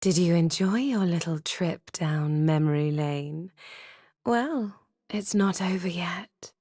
Did you enjoy your little trip down memory lane? Well, it's not over yet.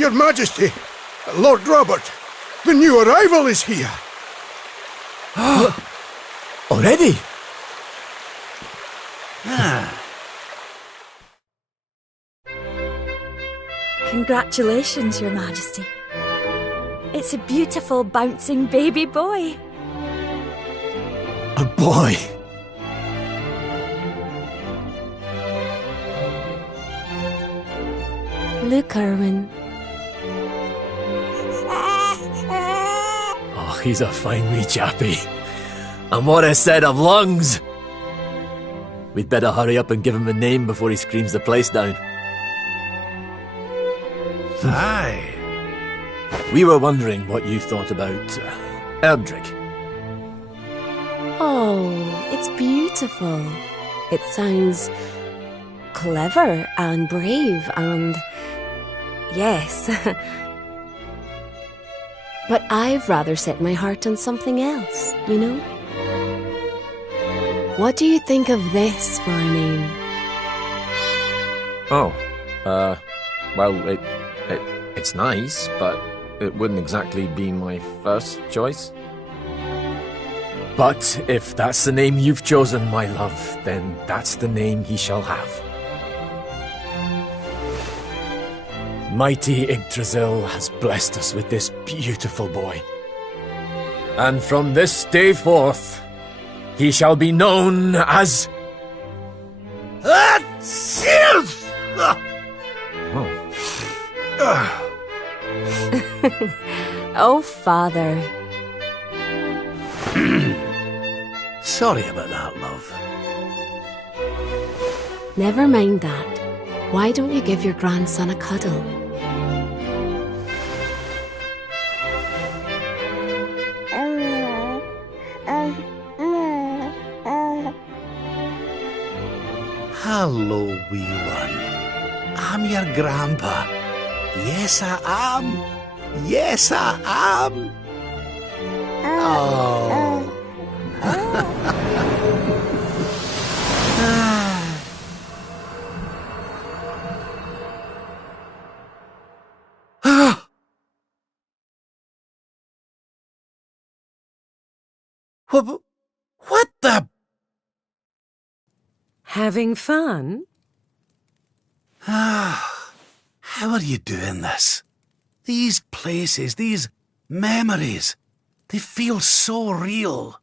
Your Majesty, Lord Robert, the new arrival is here. Already? Congratulations, Your Majesty. It's a beautiful, bouncing baby boy. A boy. Look, Erwin. Oh, he's a fine wee chappie. And what a set of lungs! We'd better hurry up and give him a name before he screams the place down. Aye. We were wondering what you thought about Erdrick. Oh, it's beautiful. It sounds clever and brave and... yes. But I've rather set my heart on something else, you know? What do you think of this for a name? Oh, well, it's nice, but it wouldn't exactly be my first choice. But if that's the name you've chosen, my love, then that's the name he shall have. Mighty Yggdrasil has blessed us with this beautiful boy. And from this day forth, he shall be known as... Oh, Father. Sorry about that, love. Never mind that. Why don't you give your grandson a cuddle? Hello, wee one. I'm your grandpa. Yes, I am. Yes, I am. Oh. What the? Having fun? How are you doing this? These places, these memories, they feel so real.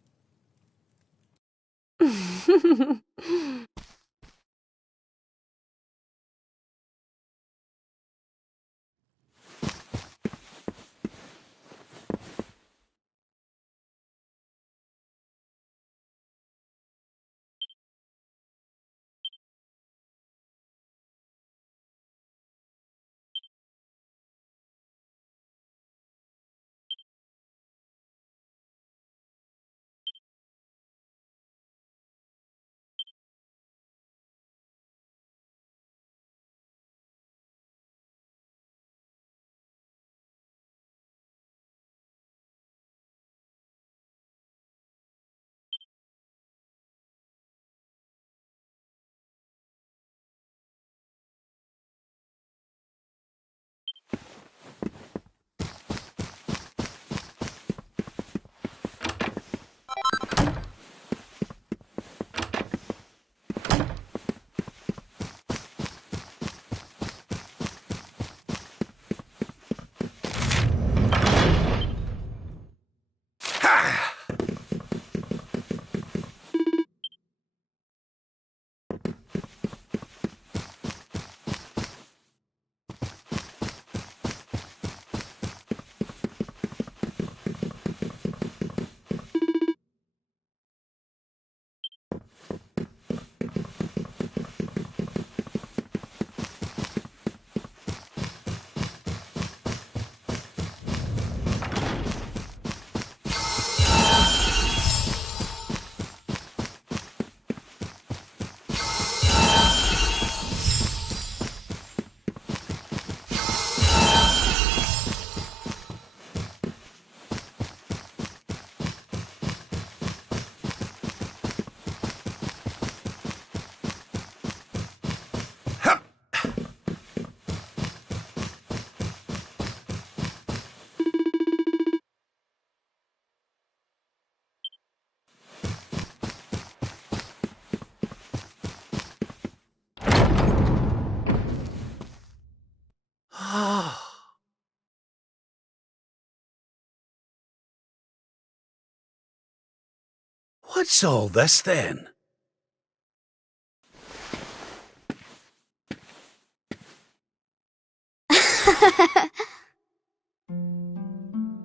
What's all this then?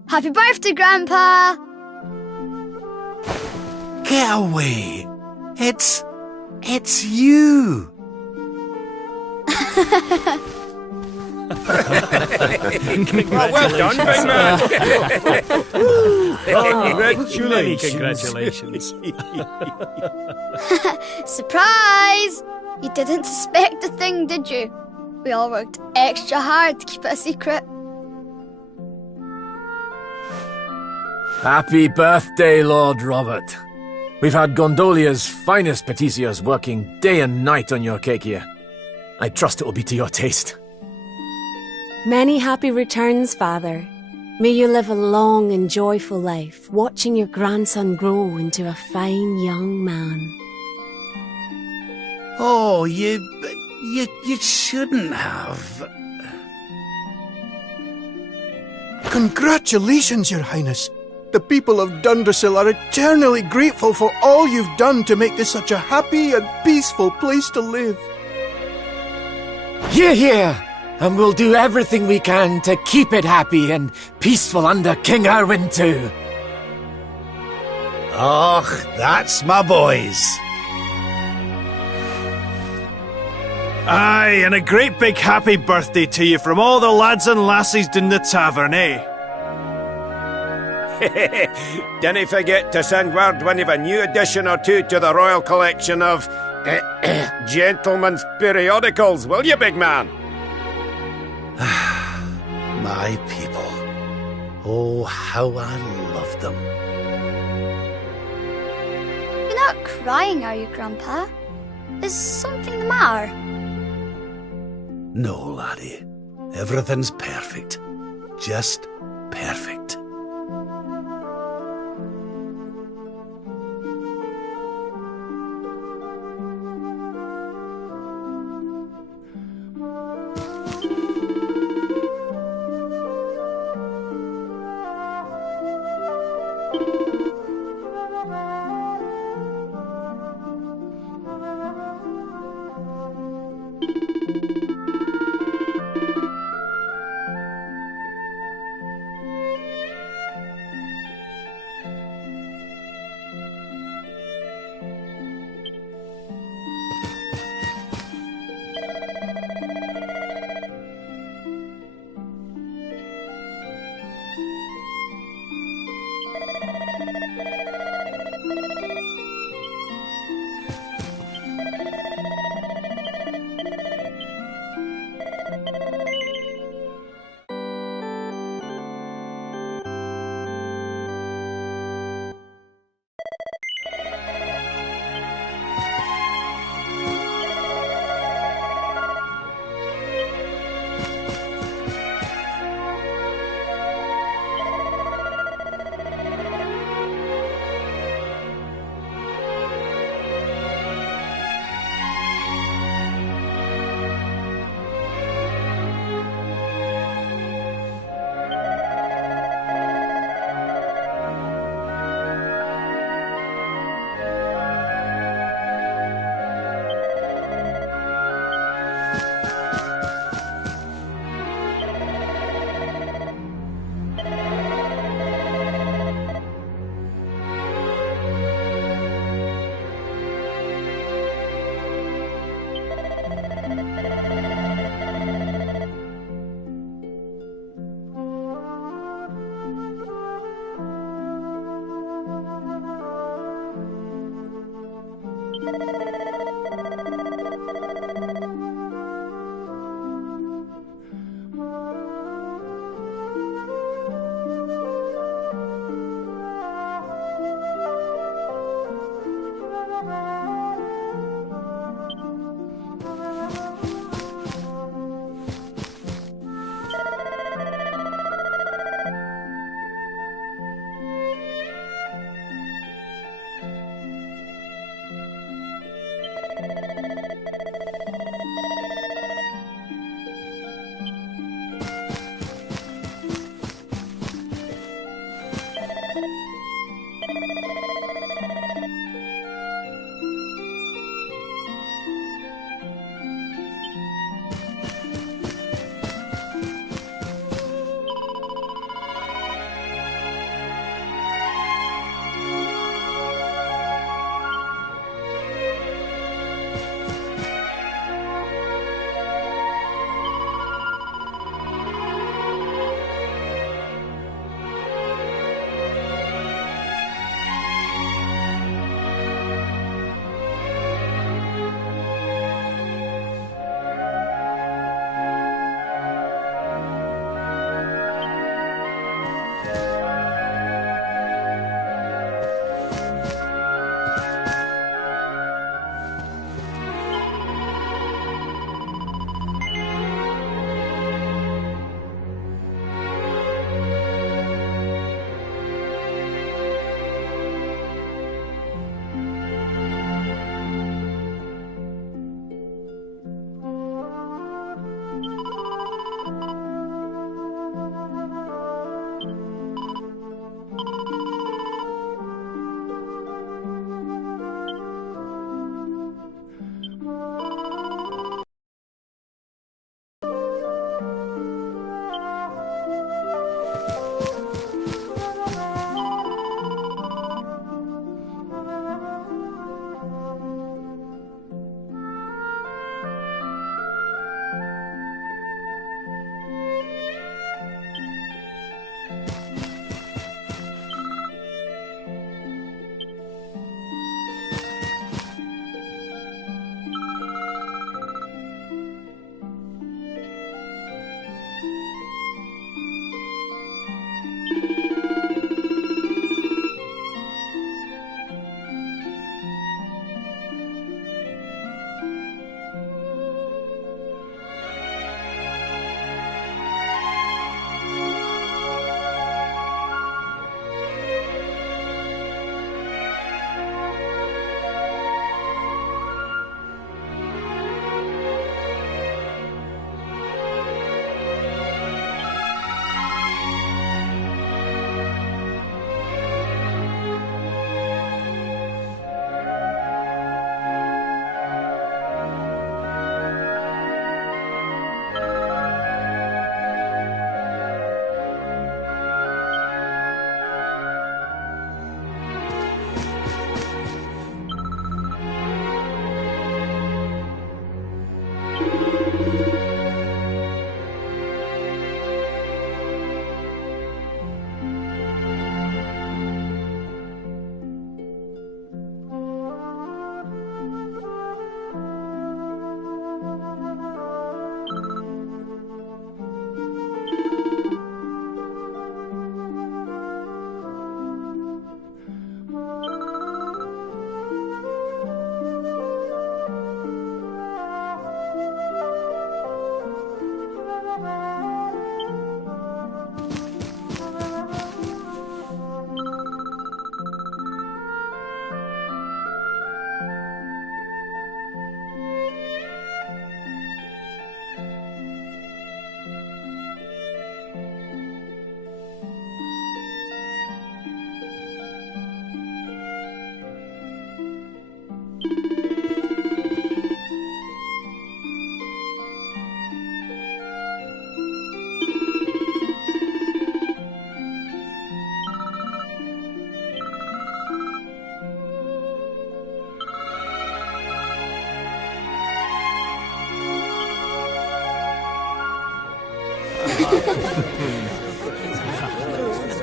Happy birthday, Grandpa! Get away! It's you! Well done, big man! Congratulations. Surprise! You didn't suspect a thing, did you? We all worked extra hard to keep it a secret. Happy birthday, Lord Robert. We've had Gondolia's finest patissiers working day and night on your cake here. I trust it will be to your taste. Many happy returns, Father. May you live a long and joyful life, watching your grandson grow into a fine young man. Oh, you shouldn't have. Congratulations, Your Highness. The people of Dundrasil are eternally grateful for all you've done to make this such a happy and peaceful place to live. Hear, hear! And we'll do everything we can to keep it happy and peaceful under King Erwin too. Och, that's my boys. Aye, and a great big happy birthday to you from all the lads and lassies in the tavern, eh? Dinna forget to send word when you've a new edition or two to the Royal Collection of gentlemen's periodicals, will you, big man? My people. Oh, how I love them. You're not crying, are you, Grandpa? Is something the matter? No, laddie. Everything's perfect. Just perfect.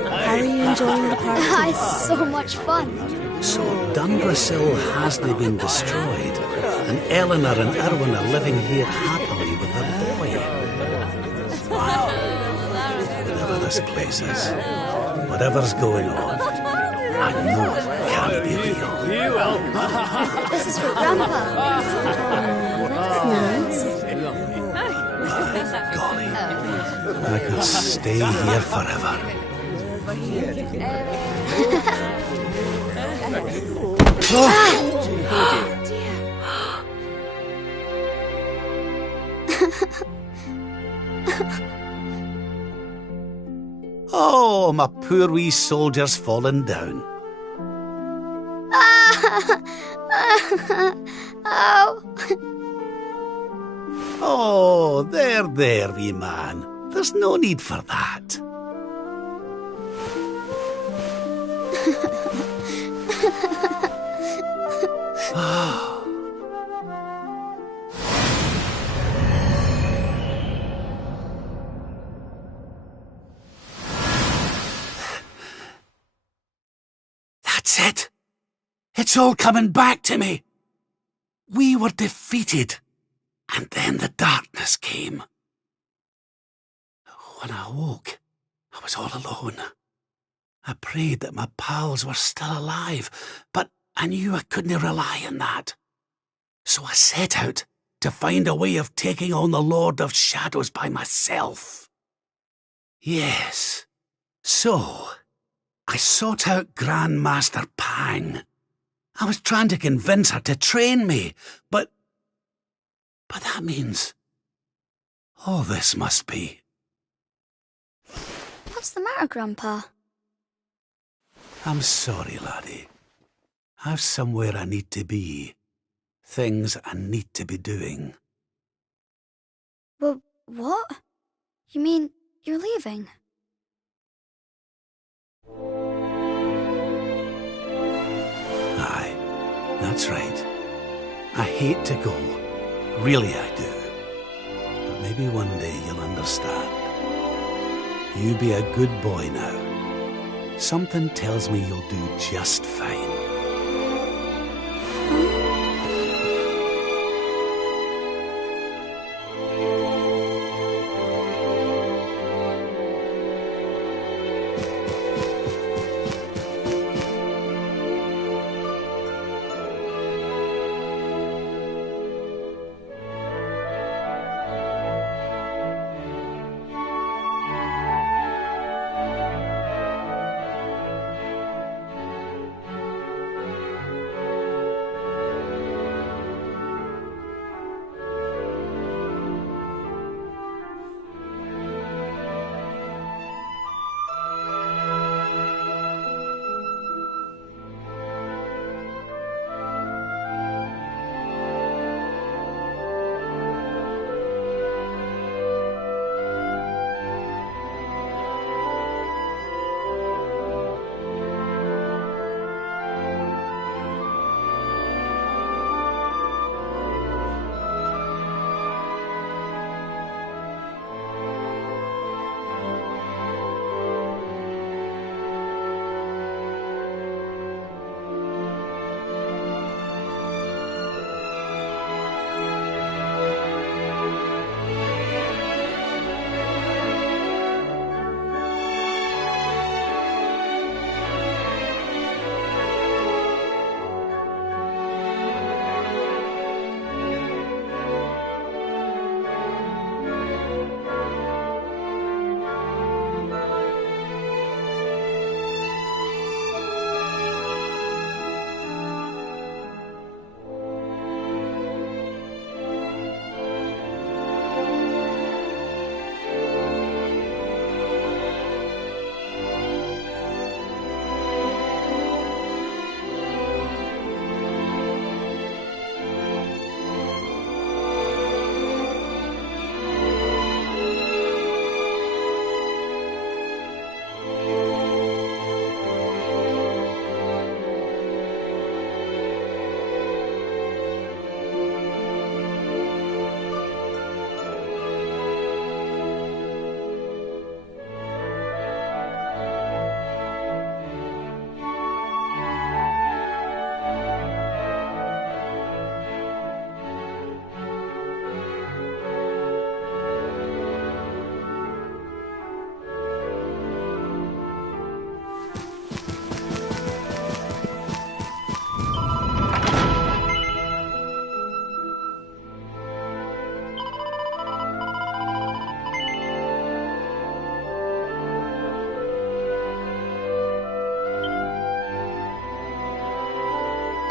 How are you enjoying the party? It's so much fun. So Dundrasil hasn't been destroyed, and Eleanor and Erwin are living here happily with their boy. Wow. Whatever this place is, whatever's going on, I know it can't be real. This is for Grandpa. That's nice. Golly, I could stay here forever. Oh, my poor wee soldier's fallen down. Oh. Oh, there, wee man. There's no need for that. That's it. It's all coming back to me. We were defeated, and then the darkness came. When I woke, I was all alone. I prayed that my pals were still alive, but I knew I couldn't rely on that. So I set out to find a way of taking on the Lord of Shadows by myself. Yes, so I sought out Grandmaster Pang. I was trying to convince her to train me, but that means all this must be. What's the matter, Grandpa? I'm sorry, laddie. I've somewhere I need to be. Things I need to be doing. Well, what? You mean you're leaving? Aye, that's right. I hate to go. Really I do. But maybe one day you'll understand. You be a good boy now. Something tells me you'll do just fine.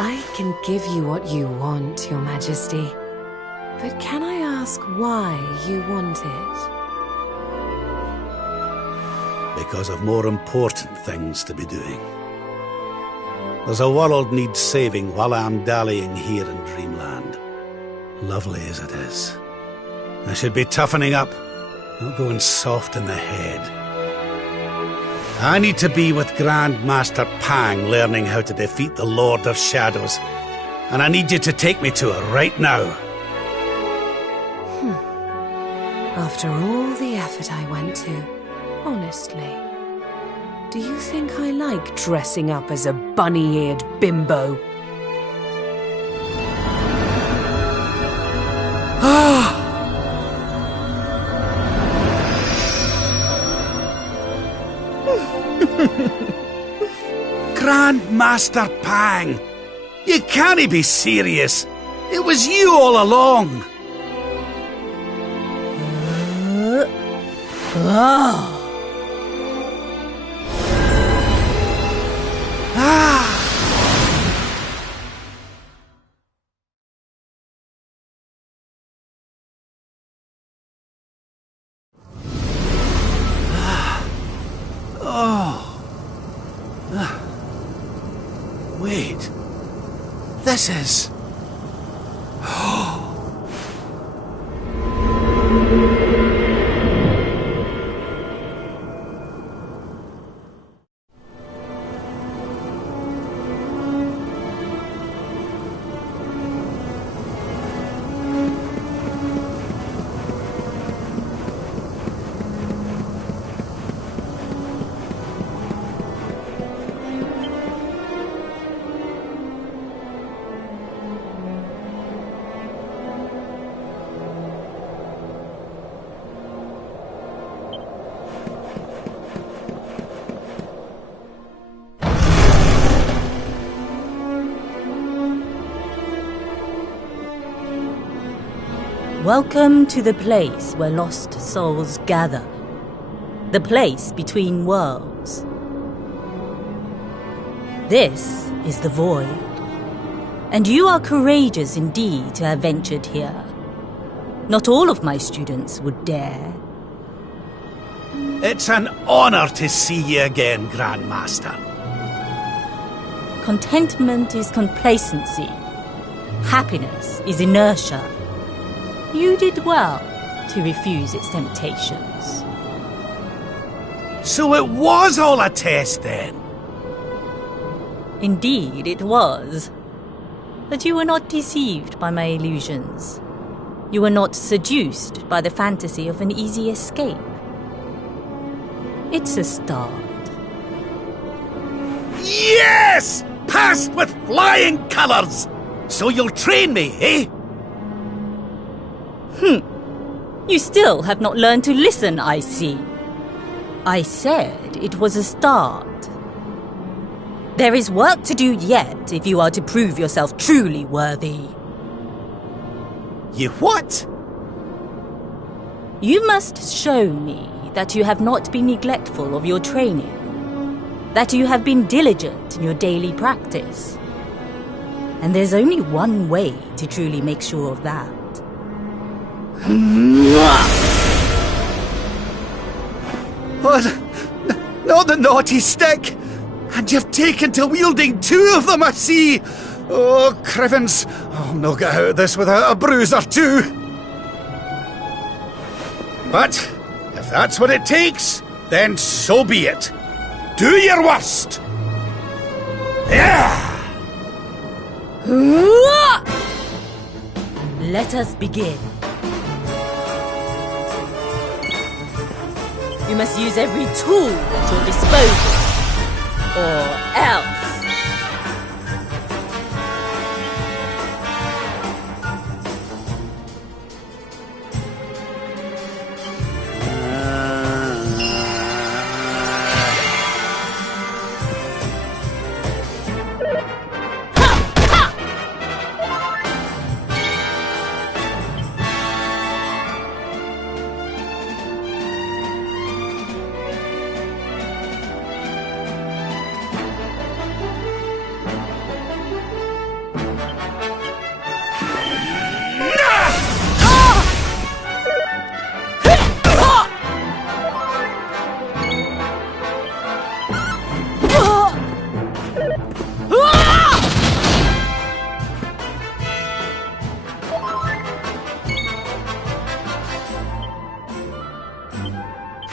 I can give you what you want, Your Majesty. But can I ask why you want it? Because of more important things to be doing. There's a world needs saving while I'm dallying here in Dreamland. Lovely as it is. I should be toughening up, not going soft in the head. I need to be with Grand Master Pang learning how to defeat the Lord of Shadows. And I need you to take me to her right now. After all the effort I went to, honestly, do you think I like dressing up as a bunny-eared bimbo? Grand Master Pang! You can't be serious! It was you all along! Wait. This is... Welcome to the place where lost souls gather. The place between worlds. This is the Void. And you are courageous indeed to have ventured here. Not all of my students would dare. It's an honor to see you again, Grand Master. Contentment is complacency. Happiness is inertia. You did well to refuse its temptations. So it was all a test then? Indeed it was. But you were not deceived by my illusions. You were not seduced by the fantasy of an easy escape. It's a start. Yes! Passed with flying colours! So you'll train me, eh? You still have not learned to listen, I see. I said it was a start. There is work to do yet if you are to prove yourself truly worthy. You what? You must show me that you have not been neglectful of your training, that you have been diligent in your daily practice. And there's only one way to truly make sure of that. Oh, not the naughty stick! And you've taken to wielding two of them, I see! Oh, Crivens, I'll no get out of this without a bruise or two! But, if that's what it takes, then so be it. Do your worst! Yeah! Let us begin. You must use every tool at your disposal, or else.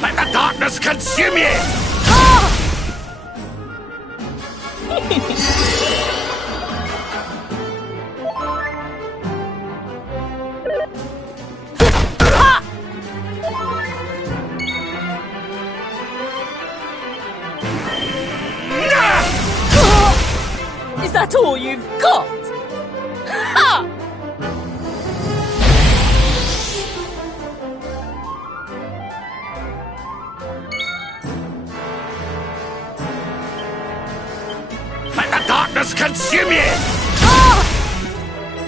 Let the darkness consume you! Is that all you've got? Ha! Let the darkness consume you!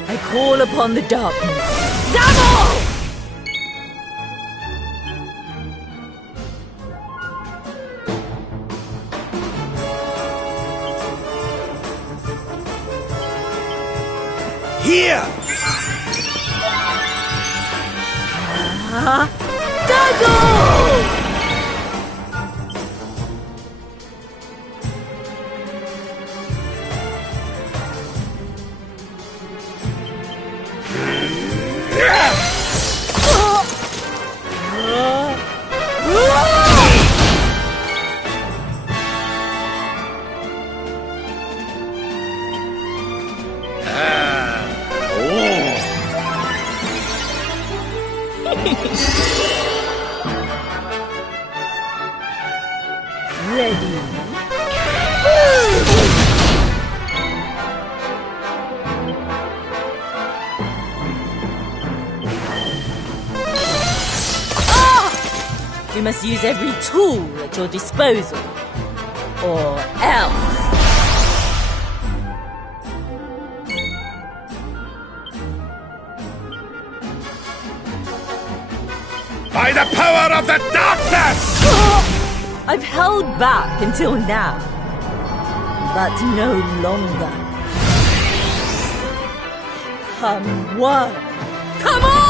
I call upon the darkness. Double! Here! Dazzle! Ready? You must use every tool at your disposal, or else. By the power of the darkness! I've held back until now, but no longer. Come one, come all!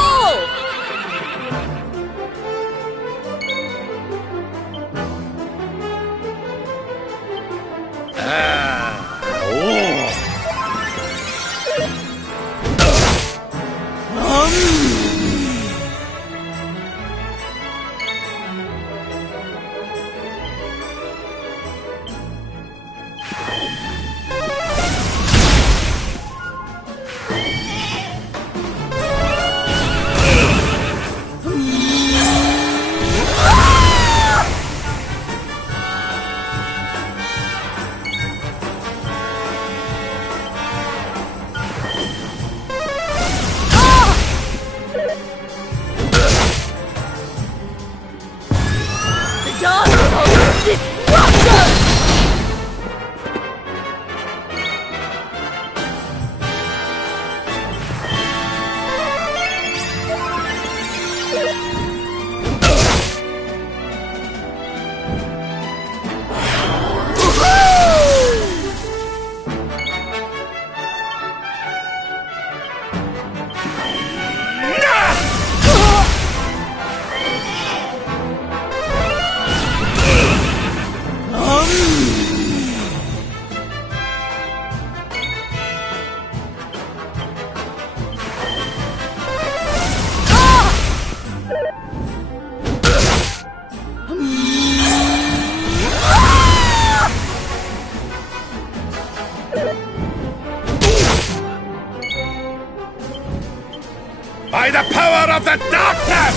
By the power of the darkness!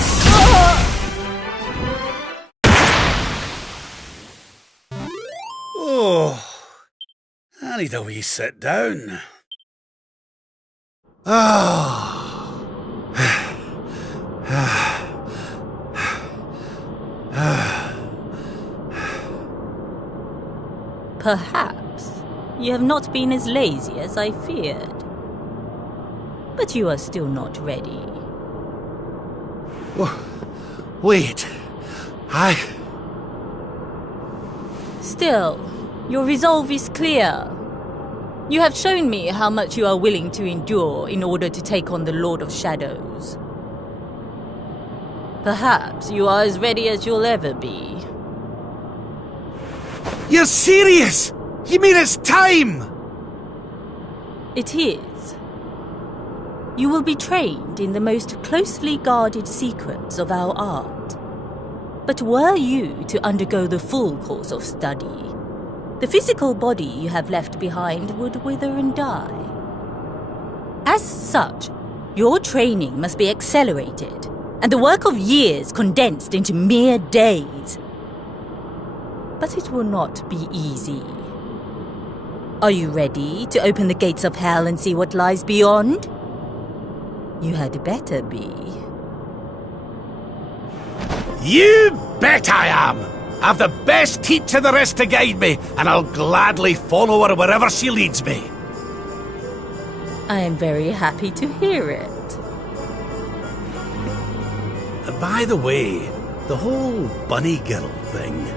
Oh, I need a wee sit down. Perhaps you have not been as lazy as I feared. But you are still not ready. Wait. Still, your resolve is clear. You have shown me how much you are willing to endure in order to take on the Lord of Shadows. Perhaps you are as ready as you'll ever be. You're serious? You mean it's time? It is. You will be trained in the most closely guarded secrets of our art. But were you to undergo the full course of study, the physical body you have left behind would wither and die. As such, your training must be accelerated, and the work of years condensed into mere days. But it will not be easy. Are you ready to open the gates of hell and see what lies beyond? You had better be. You bet I am! I've the best teacher there is to guide me, and I'll gladly follow her wherever she leads me. I am very happy to hear it. By the way, the whole bunny girl thing,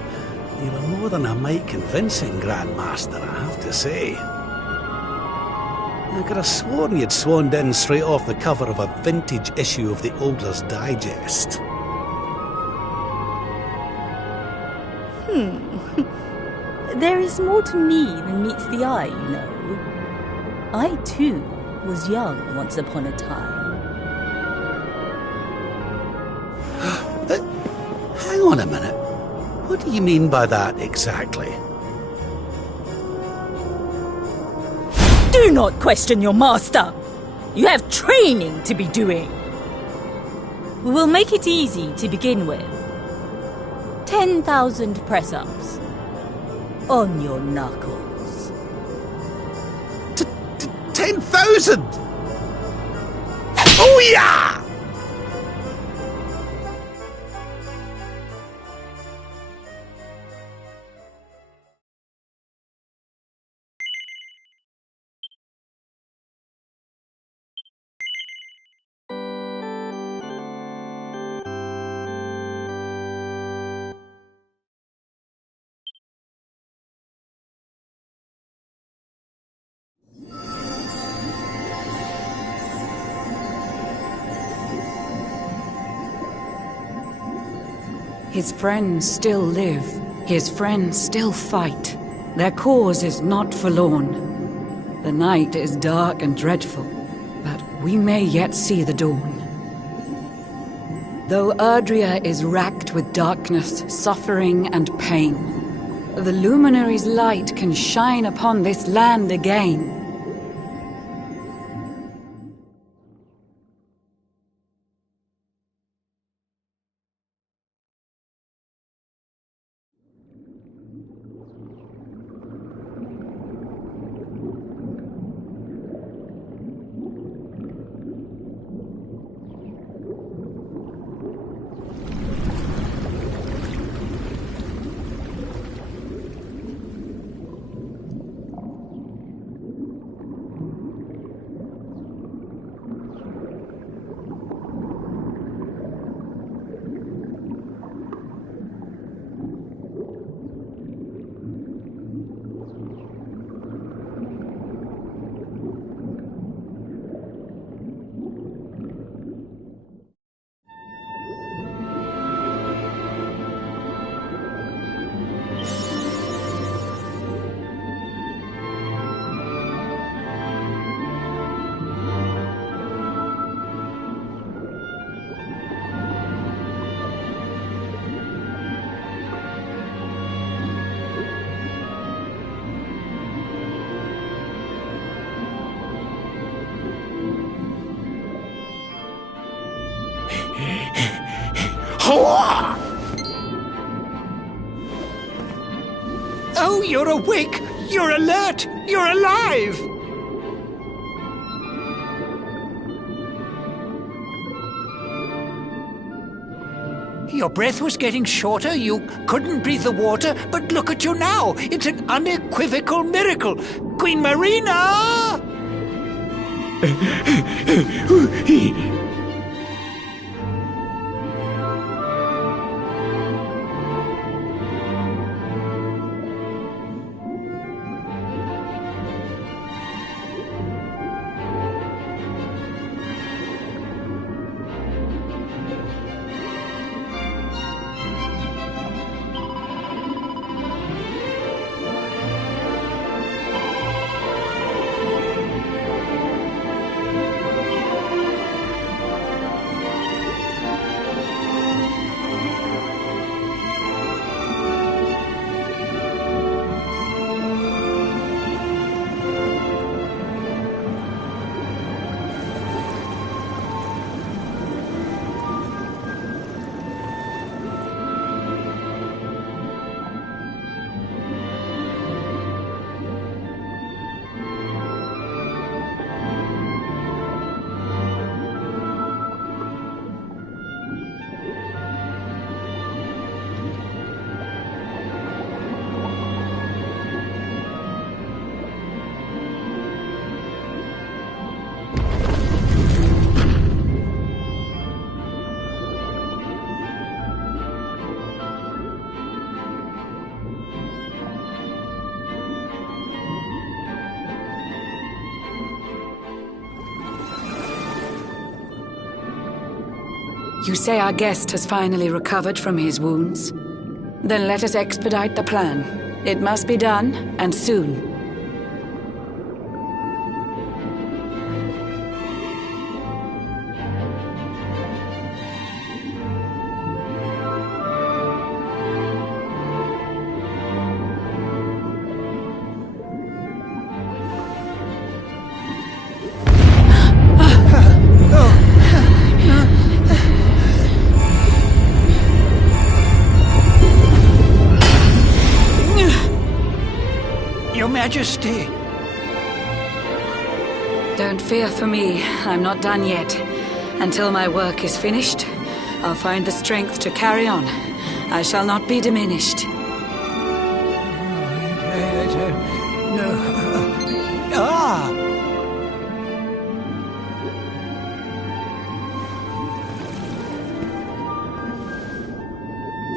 you were more than a mite convincing, Grandmaster, I have to say. I could have sworn you'd swanned in straight off the cover of a vintage issue of the Olders Digest. There is more to me than meets the eye, you know. I, too, was young once upon a time. Hang on a minute. What do you mean by that exactly? Do not question your master! You have training to be doing. We will make it easy to begin with. 10,000 press-ups. On your knuckles. 10,000! Oh yeah! His friends still live. His friends still fight. Their cause is not forlorn. The night is dark and dreadful, but we may yet see the dawn. Though Erdrea is racked with darkness, suffering, and pain, the Luminary's light can shine upon this land again. Oh, you're awake! You're alert! You're alive! Your breath was getting shorter, you couldn't breathe the water, but look at you now! It's an unequivocal miracle! Queen Marina! You say our guest has finally recovered from his wounds? Then let us expedite the plan. It must be done, and soon. Your Majesty. Don't fear for me. I'm not done yet. Until my work is finished, I'll find the strength to carry on. I shall not be diminished.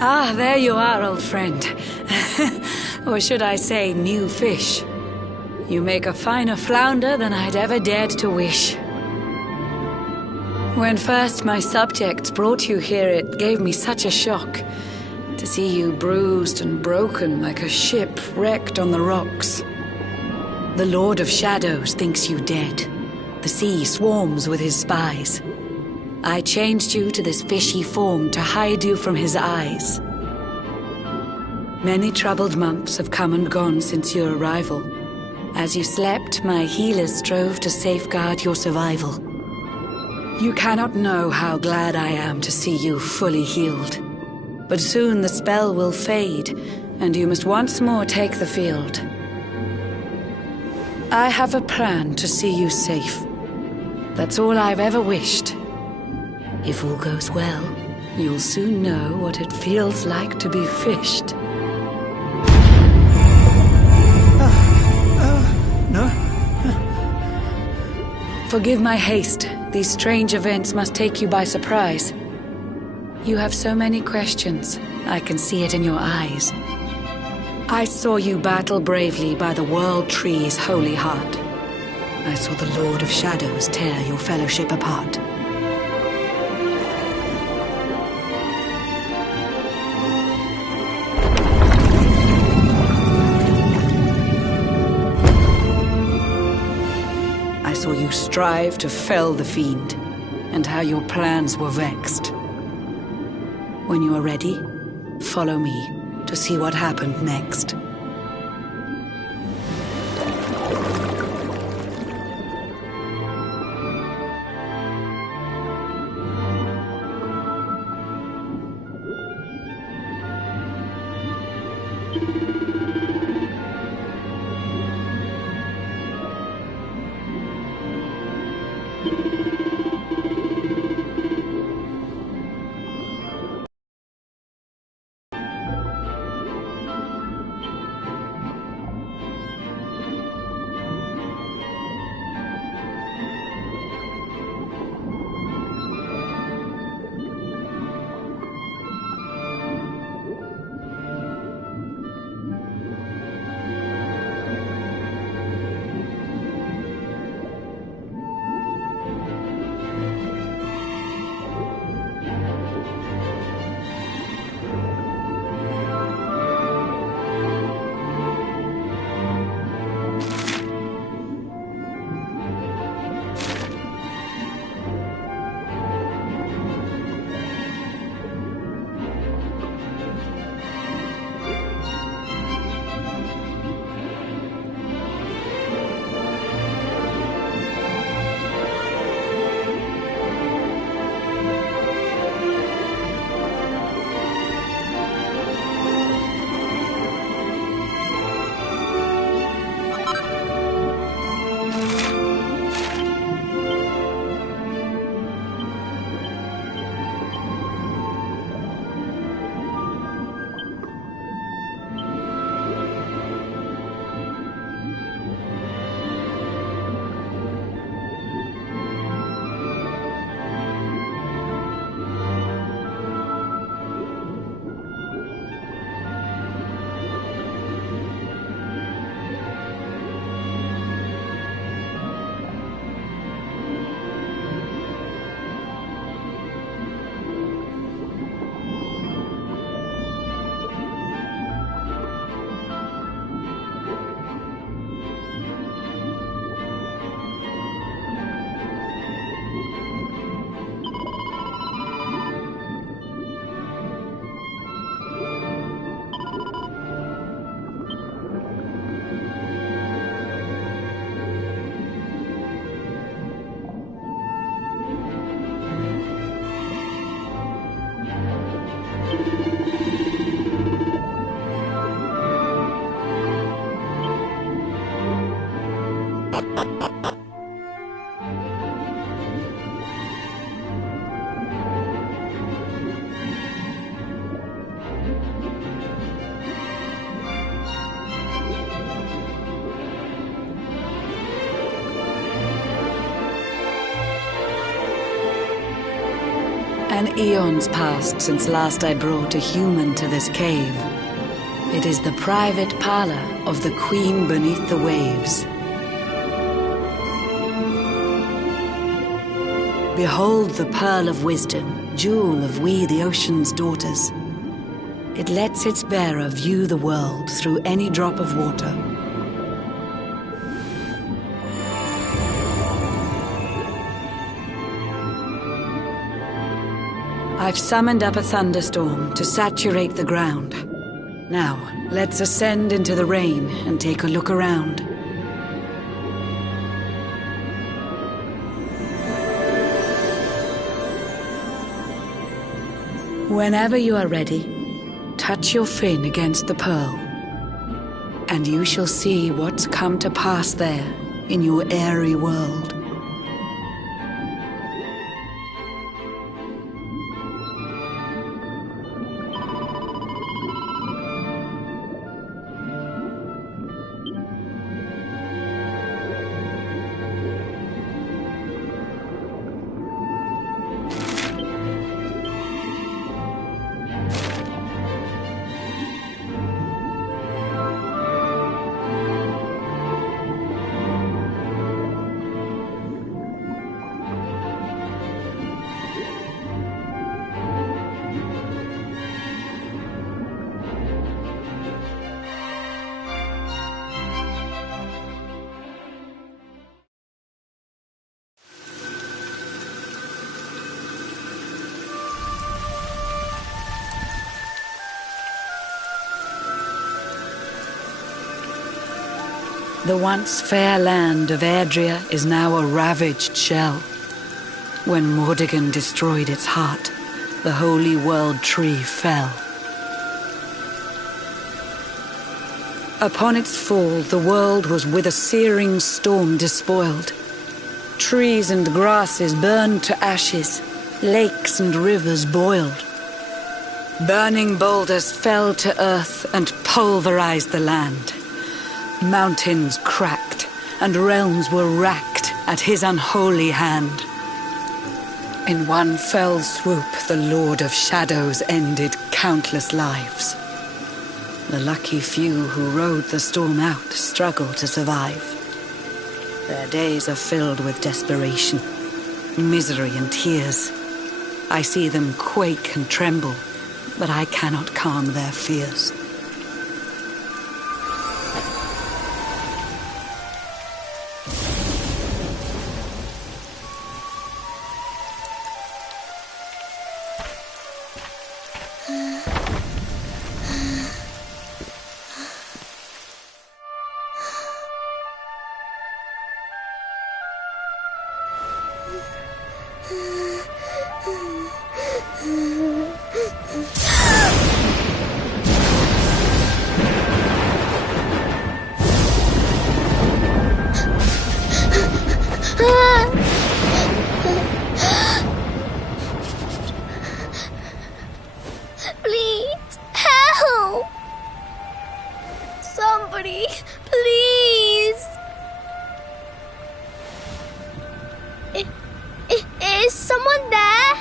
Ah, there you are, old friend. Or should I say, new fish. You make a finer flounder than I'd ever dared to wish. When first my subjects brought you here, it gave me such a shock to see you bruised and broken like a ship wrecked on the rocks. The Lord of Shadows thinks you dead. The sea swarms with his spies. I changed you to this fishy form to hide you from his eyes. Many troubled months have come and gone since your arrival. As you slept, my healers strove to safeguard your survival. You cannot know how glad I am to see you fully healed. But soon the spell will fade, and you must once more take the field. I have a plan to see you safe. That's all I've ever wished. If all goes well, you'll soon know what it feels like to be fished. No? Forgive my haste. These strange events must take you by surprise. You have so many questions. I can see it in your eyes. I saw you battle bravely by the World Tree's holy heart. I saw the Lord of Shadows tear your fellowship apart. I saw you strive to fell the fiend, and how your plans were vexed. When you are ready, follow me to see what happened next. An eon's passed since last I brought a human to this cave. It is the private parlor of the Queen beneath the waves. Behold the pearl of wisdom, jewel of we the ocean's daughters. It lets its bearer view the world through any drop of water. I've summoned up a thunderstorm to saturate the ground. Now, let's ascend into the rain and take a look around. Whenever you are ready, touch your fin against the pearl, and you shall see what's come to pass there in your airy world. The once fair land of Erdrea is now a ravaged shell. When Mordegon destroyed its heart, the holy world tree fell. Upon its fall, the world was with a searing storm despoiled. Trees and grasses burned to ashes, lakes and rivers boiled. Burning boulders fell to earth and pulverized the land. Mountains cracked, and realms were racked at his unholy hand. In one fell swoop, the Lord of Shadows ended countless lives. The lucky few who rode the storm out struggle to survive. Their days are filled with desperation, misery and tears. I see them quake and tremble, but I cannot calm their fears. Please, help! Somebody, please! Is someone there?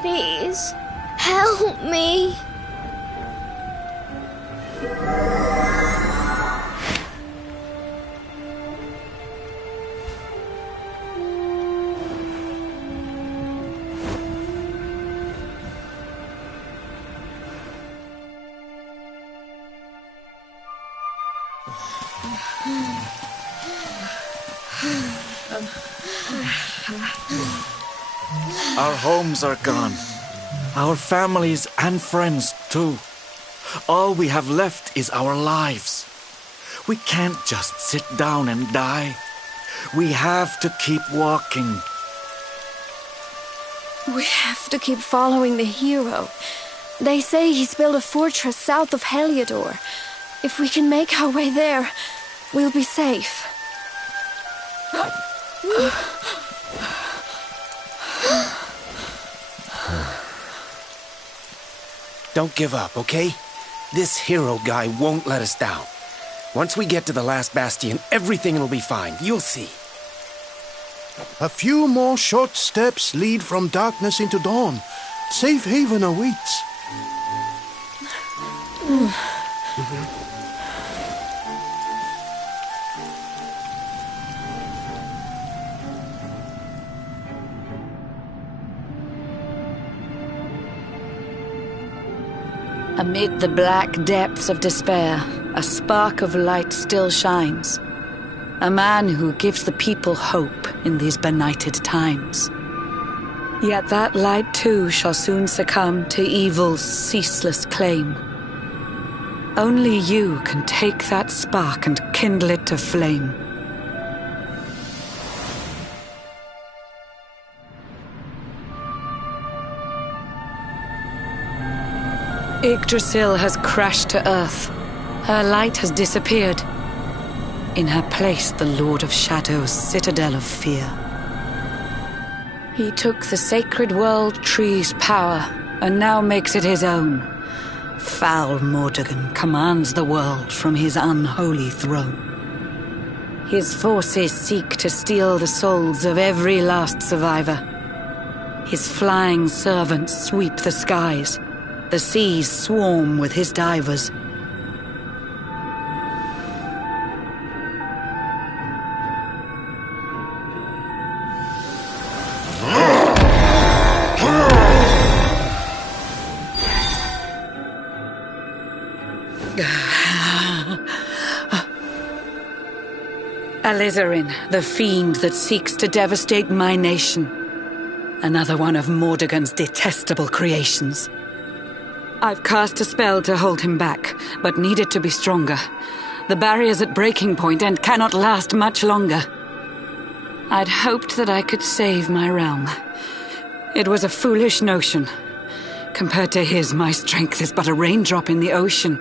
Please, help me. Our homes are gone. Our families and friends too. All we have left is our lives. We can't just sit down and die. We have to keep walking. We have to keep following the hero. They say he's built a fortress south of Heliodor. If we can make our way there, we'll be safe. Don't give up, okay? This hero guy won't let us down. Once we get to the last bastion, everything will be fine. You'll see. A few more short steps lead from darkness into dawn. Safe haven awaits. Amid the black depths of despair, a spark of light still shines. A man who gives the people hope in these benighted times. Yet that light too shall soon succumb to evil's ceaseless claim. Only you can take that spark and kindle it to flame. Yggdrasil has crashed to earth. Her light has disappeared. In her place, the Lord of Shadow's citadel of fear. He took the sacred world tree's power and now makes it his own. Foul Mordegon commands the world from his unholy throne. His forces seek to steal the souls of every last survivor. His flying servants sweep the skies. The seas swarm with his divers. Alizarin, the fiend that seeks to devastate my nation. Another one of Mordegon's detestable creations. I've cast a spell to hold him back, but need it to be stronger. The barrier's at breaking point and cannot last much longer. I'd hoped that I could save my realm. It was a foolish notion. Compared to his, my strength is but a raindrop in the ocean.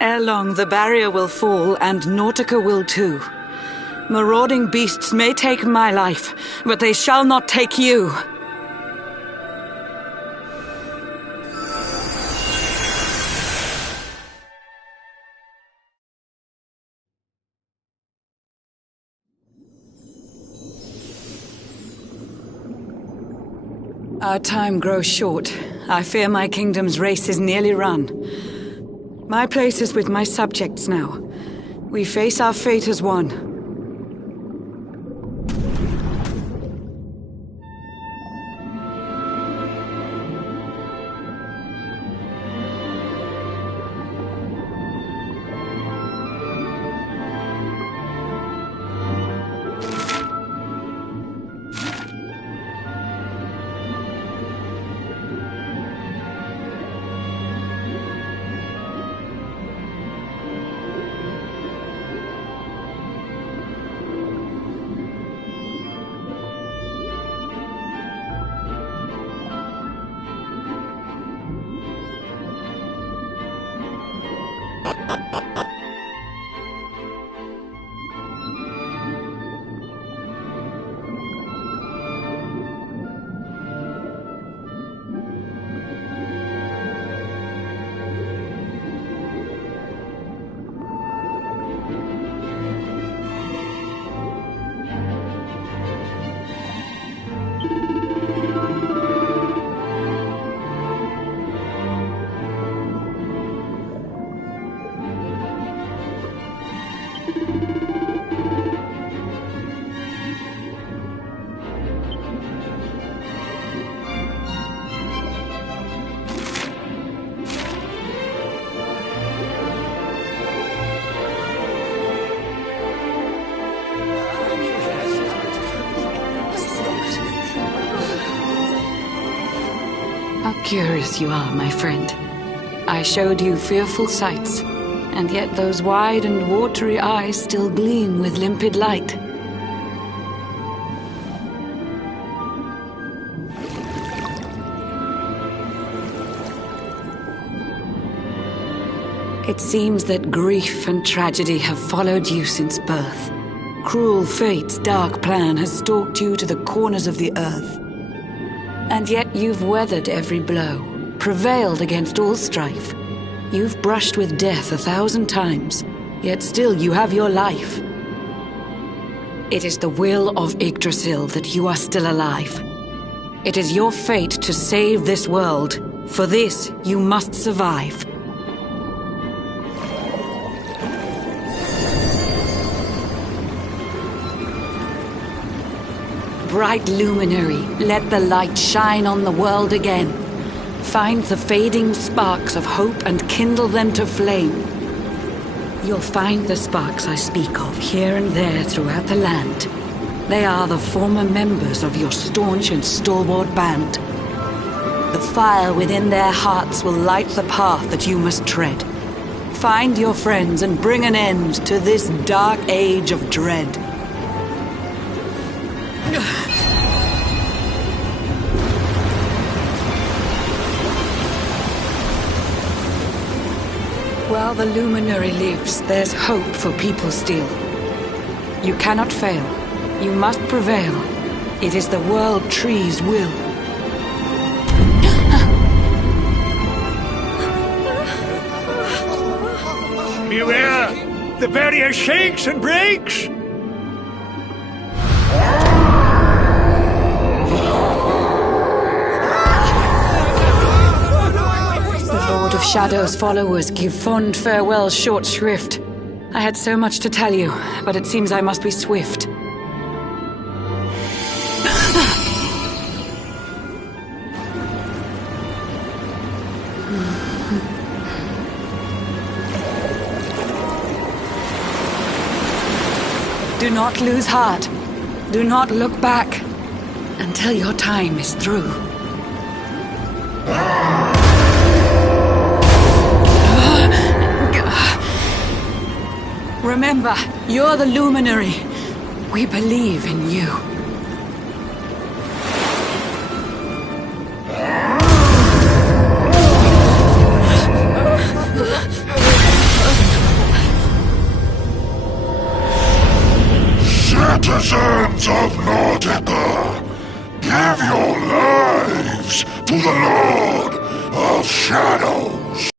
Ere long, the barrier will fall, and Nautica will too. Marauding beasts may take my life, but they shall not take you. Our time grows short. I fear my kingdom's race is nearly run. My place is with my subjects now. We face our fate as one. How curious you are, my friend. I showed you fearful sights, and yet those wide and watery eyes still gleam with limpid light. It seems that grief and tragedy have followed you since birth. Cruel fate's dark plan has stalked you to the corners of the earth. And yet you've weathered every blow, prevailed against all strife. You've brushed with death 1,000 times, yet still you have your life. It is the will of Yggdrasil that you are still alive. It is your fate to save this world. For this, you must survive. Bright luminary, let the light shine on the world again. Find the fading sparks of hope and kindle them to flame. You'll find the sparks I speak of here and there throughout the land. They are the former members of your staunch and stalwart band. The fire within their hearts will light the path that you must tread. Find your friends and bring an end to this dark age of dread. While the luminary lives, there's hope for people still. You cannot fail. You must prevail. It is the World Tree's will. Beware! The barrier shakes and breaks! Lord of Shadow's followers give fond farewell short shrift. I had so much to tell you, but it seems I must be swift. Do not lose heart. Do not look back until your time is through. Remember, you're the luminary. We believe in you. Citizens of Nordica, give your lives to the Lord of Shadows.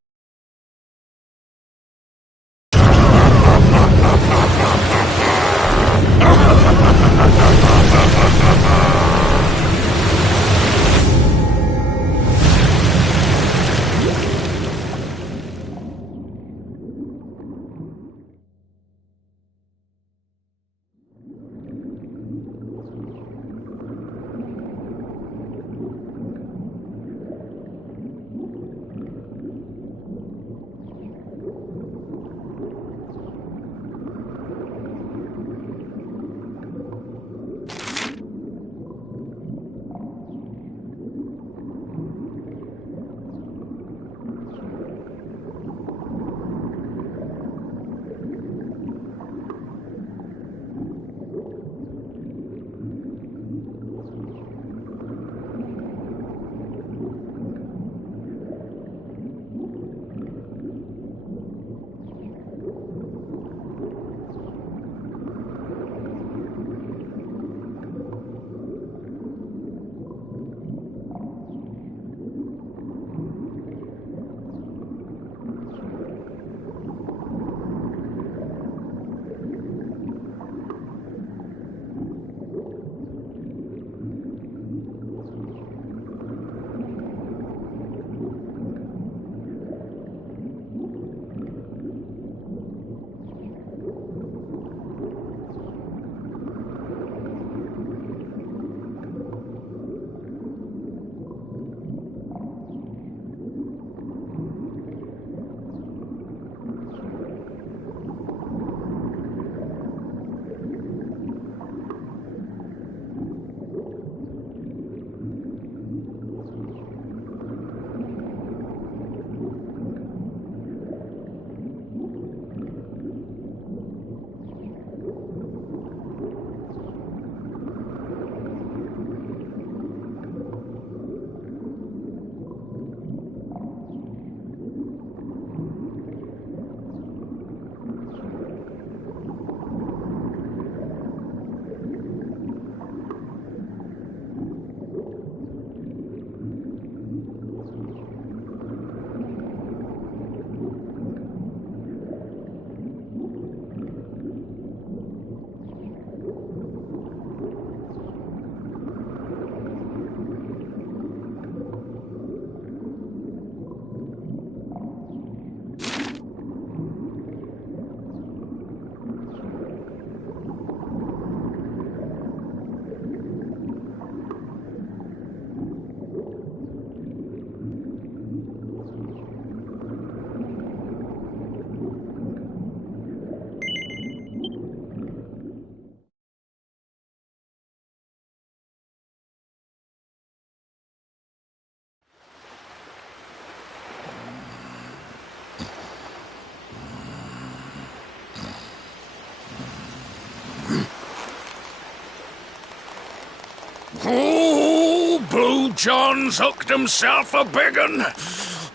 John's hooked himself a big un.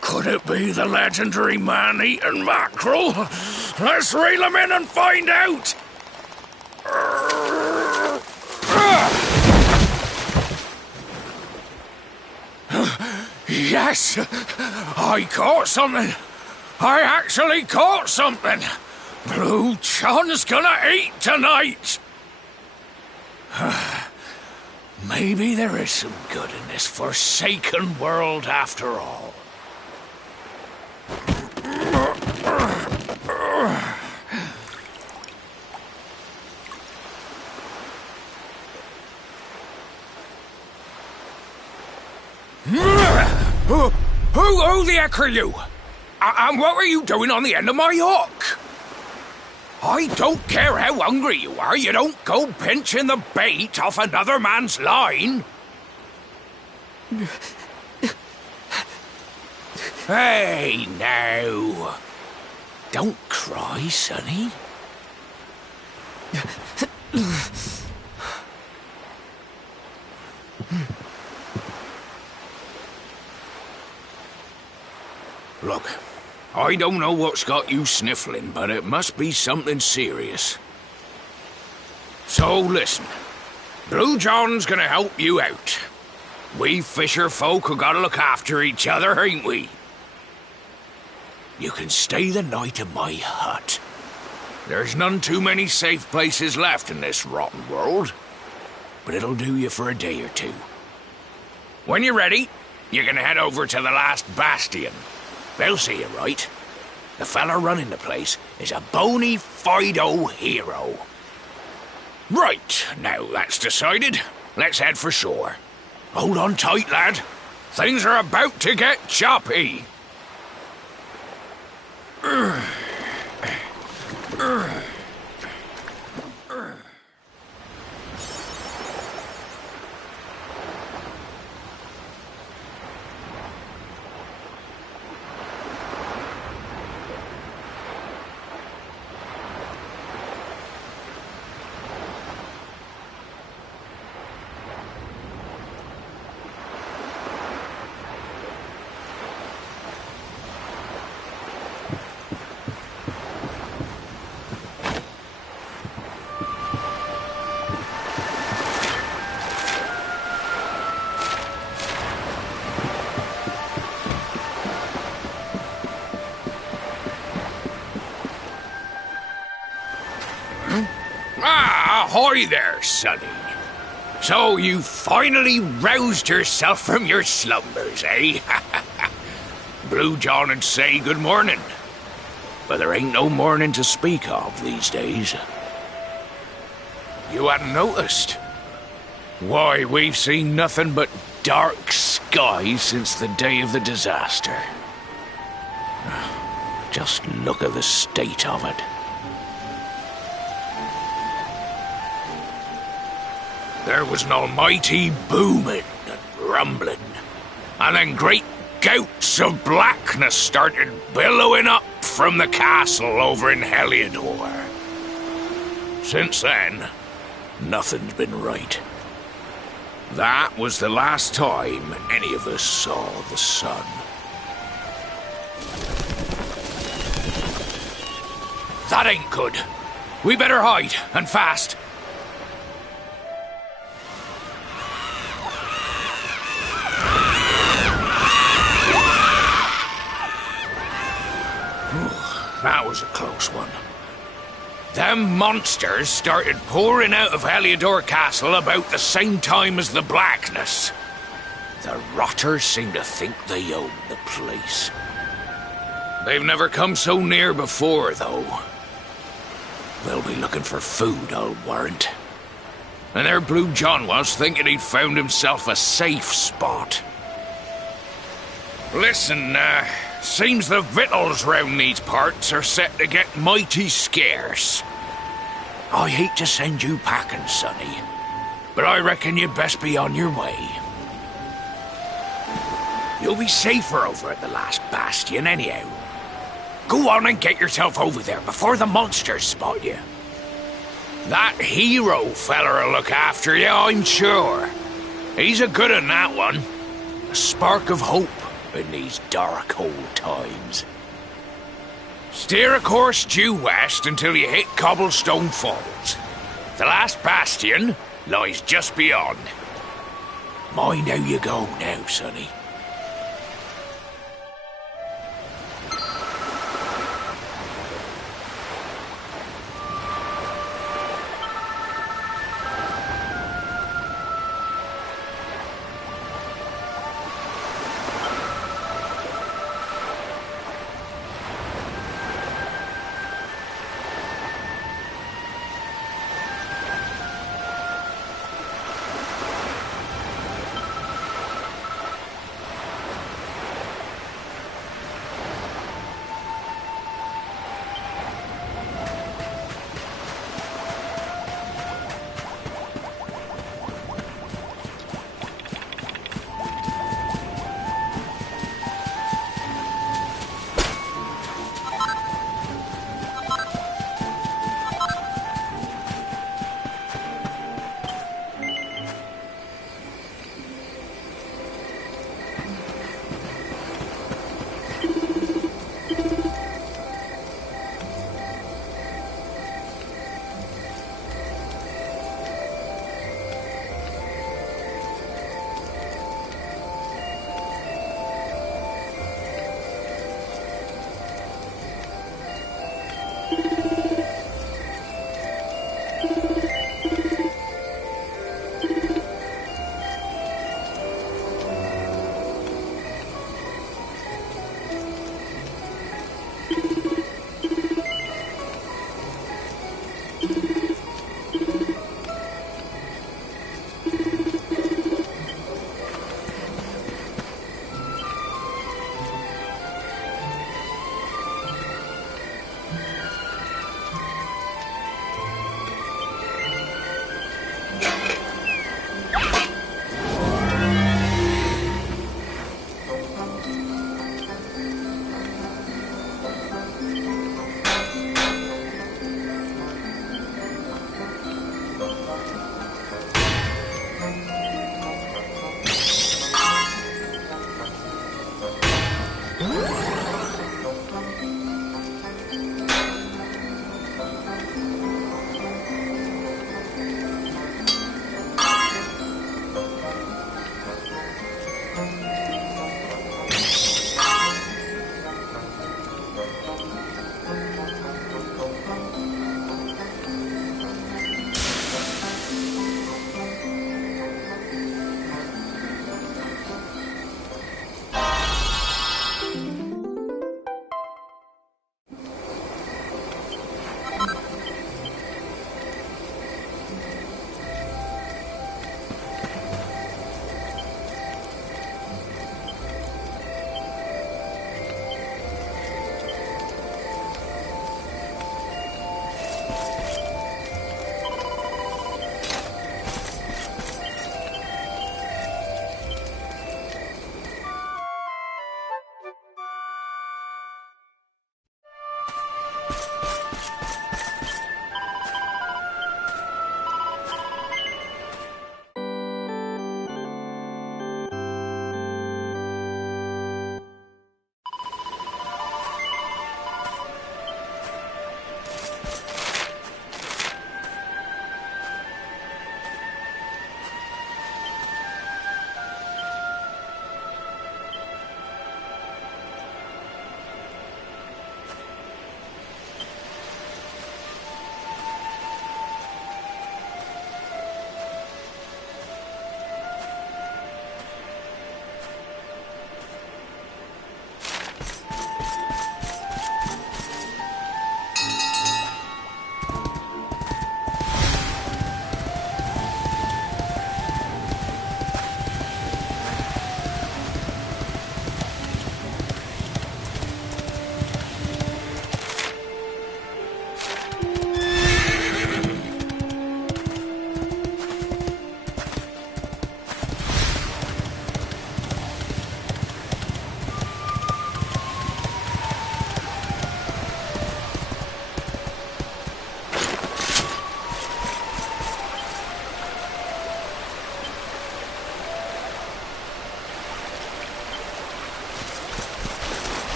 Could it be the legendary man-eating mackerel? Let's reel him in and find out! Yes! I caught something! I actually caught something! Blue John's gonna eat tonight! Maybe there is some good in this forsaken world after all. Who the heck are you? And what were you doing on the end of my hook? I don't care how hungry you are, you don't go pinching the bait off another man's line. Hey, now. Don't cry, sonny. Look, I don't know what's got you sniffling, but it must be something serious. So listen, Blue John's gonna help you out. We fisher folk have gotta look after each other, ain't we? You can stay the night in my hut. There's none too many safe places left in this rotten world, but it'll do you for a day or two. When you're ready, you're gonna head over to the last bastion. They'll see you right. The fella running the place is a bona fide hero. Right, now that's decided, let's head for shore. Hold on tight, lad. Things are about to get choppy. Ahoy there, sonny. So you finally roused yourself from your slumbers, eh? Blue John would say good morning. But there ain't no morning to speak of these days. You hadn't noticed? Why, we've seen nothing but dark skies since the day of the disaster. Just look at the state of it. There was an almighty booming and rumbling, and then great gouts of blackness started billowing up from the castle over in Heliodor. Since then, nothing's been right. That was the last time any of us saw the sun. That ain't good. We better hide, and fast. That was a close one. Them monsters started pouring out of Heliodor Castle about the same time as the blackness. The rotters seem to think they own the place. They've never come so near before, though. They'll be looking for food, I'll warrant. And there Blue John was, thinking he'd found himself a safe spot. Listen, seems the victuals round these parts are set to get mighty scarce. I hate to send you packing, sonny, but I reckon you'd best be on your way. You'll be safer over at the last bastion anyhow. Go on and get yourself over there before the monsters spot you. That hero feller'll look after you, I'm sure. He's a good un, that one. a spark of hope in these dark old times. Steer a course due west until you hit Cobblestone Falls. The last bastion lies just beyond. Mind how you go now, sonny.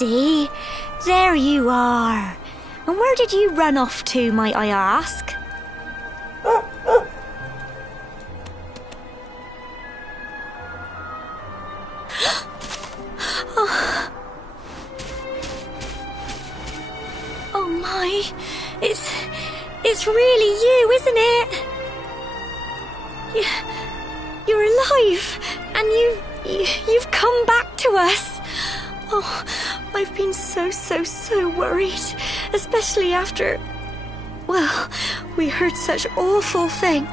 Sandy, there you are. And where did you run off to, might I ask? Oh my, it's really you, isn't it? You're alive, and you've come back to us. Oh, I've been so worried, especially after, well, we heard such awful things.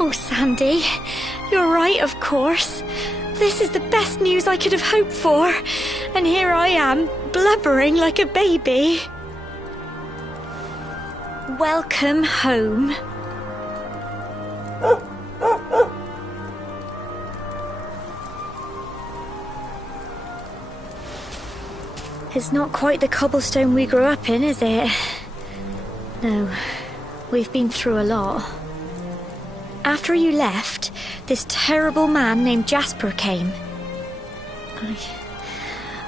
Oh, Sandy, you're right, of course. This is the best news I could have hoped for. And here I am, blubbering like a baby. Welcome home. It's not quite the cobblestone we grew up in, is it? No, we've been through a lot. After you left, this terrible man named Jasper came.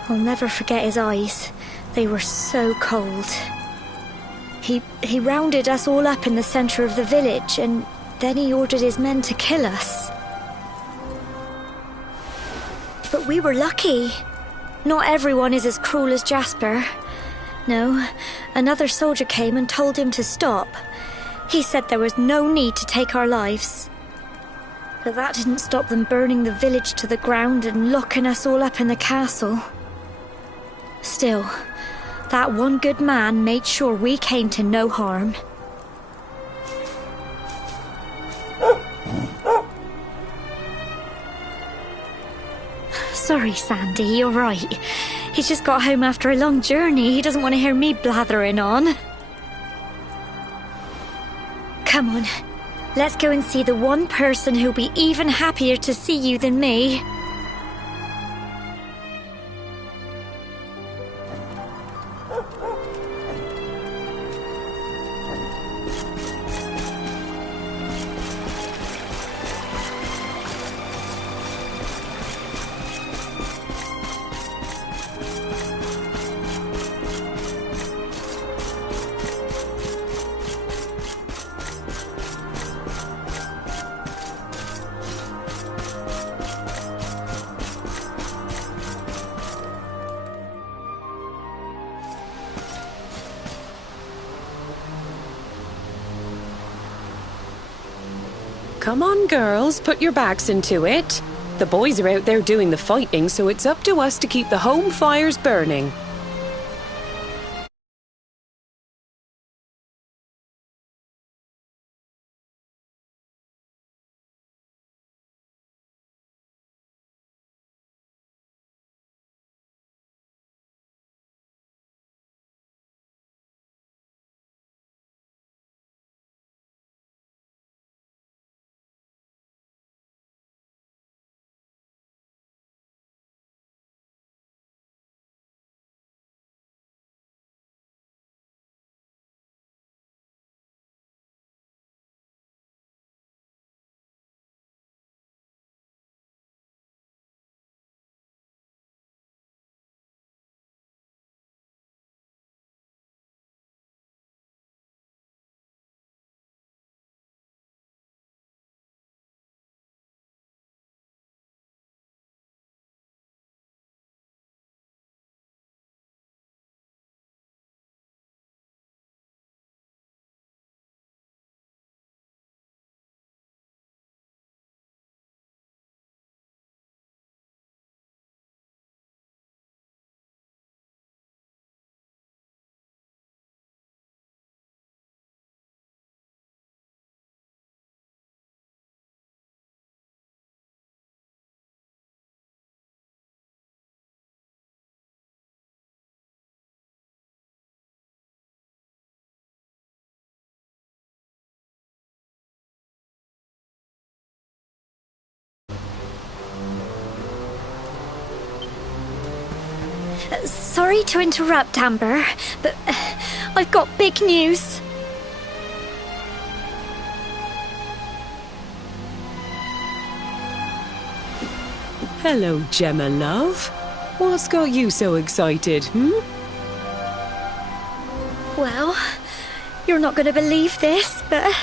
I'll never forget his eyes. They were so cold. He rounded us all up in the centre of the village, and then he ordered his men to kill us. But we were lucky. Not everyone is as cruel as Jasper. No, another soldier came and told him to stop. He said there was no need to take our lives. But that didn't stop them burning the village to the ground and locking us all up in the castle. Still, that one good man made sure we came to no harm. Sorry, Sandy, you're right. He's just got home after a long journey. He doesn't want to hear me blathering on. Come on, let's go and see the one person who'll be even happier to see you than me. Come on, girls, put your backs into it. The boys are out there doing the fighting, so it's up to us to keep the home fires burning. Sorry to interrupt, Amber, but I've got big news. Hello, Gemma, love. What's got you so excited, Well, you're not going to believe this, but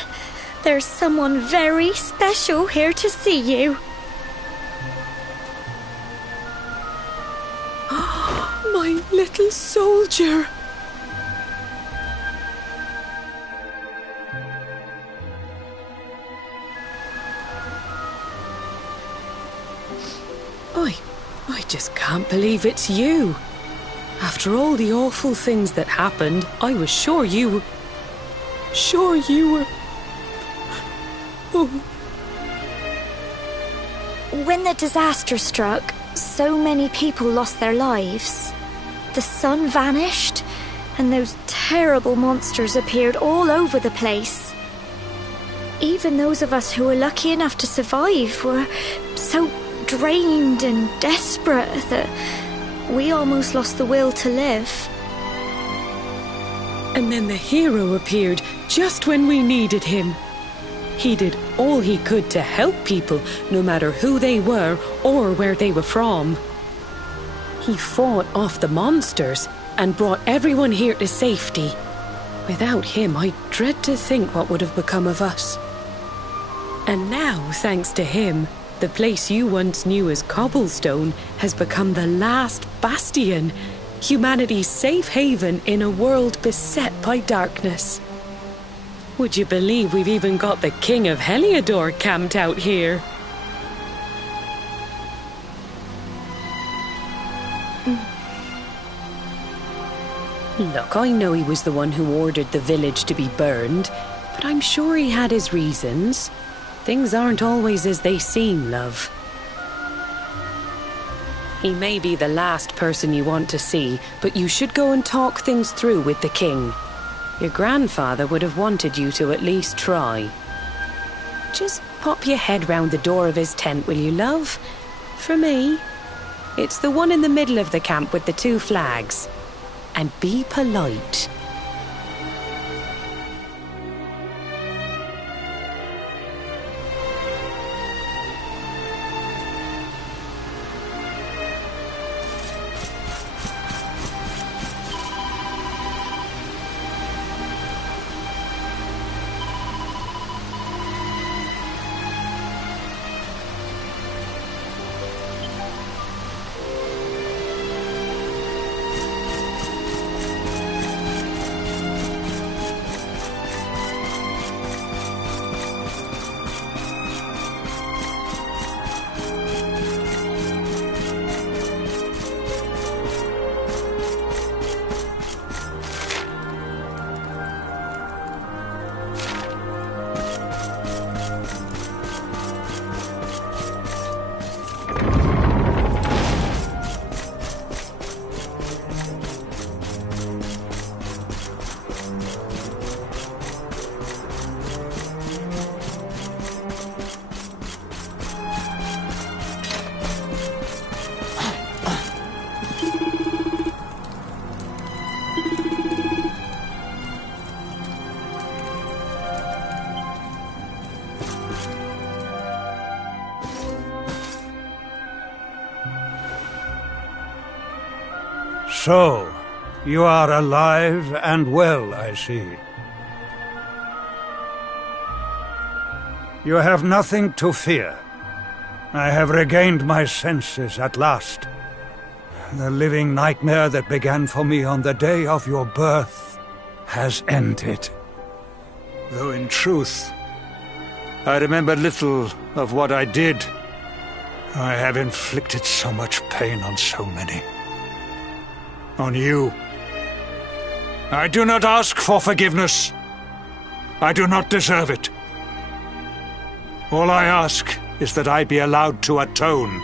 there's someone very special here to see you. My little soldier. I just can't believe it's you. After all the awful things that happened, I was sure you were... Oh. When the disaster struck, so many people lost their lives. The sun vanished, and those terrible monsters appeared all over the place. Even those of us who were lucky enough to survive were so drained and desperate that we almost lost the will to live. And then the hero appeared just when we needed him. He did all he could to help people, no matter who they were or where they were from. He fought off the monsters and brought everyone here to safety. Without him, I dread to think what would have become of us. And now, thanks to him, the place you once knew as Cobblestone has become the last bastion, humanity's safe haven in a world beset by darkness. Would you believe we've even got the King of Heliodor camped out here? Look, I know he was the one who ordered the village to be burned, but I'm sure he had his reasons. Things aren't always as they seem, love. He may be the last person you want to see, but you should go and talk things through with the king. Your grandfather would have wanted you to at least try. Just pop your head round the door of his tent, will you, love? For me. It's the one in the middle of the camp with the 2 flags. And be polite. So, you are alive and well, I see. You have nothing to fear. I have regained my senses at last. The living nightmare that began for me on the day of your birth has ended. Though in truth, I remember little of what I did. I have inflicted so much pain on so many. On you. I do not ask for forgiveness. I do not deserve it. All I ask is that I be allowed to atone,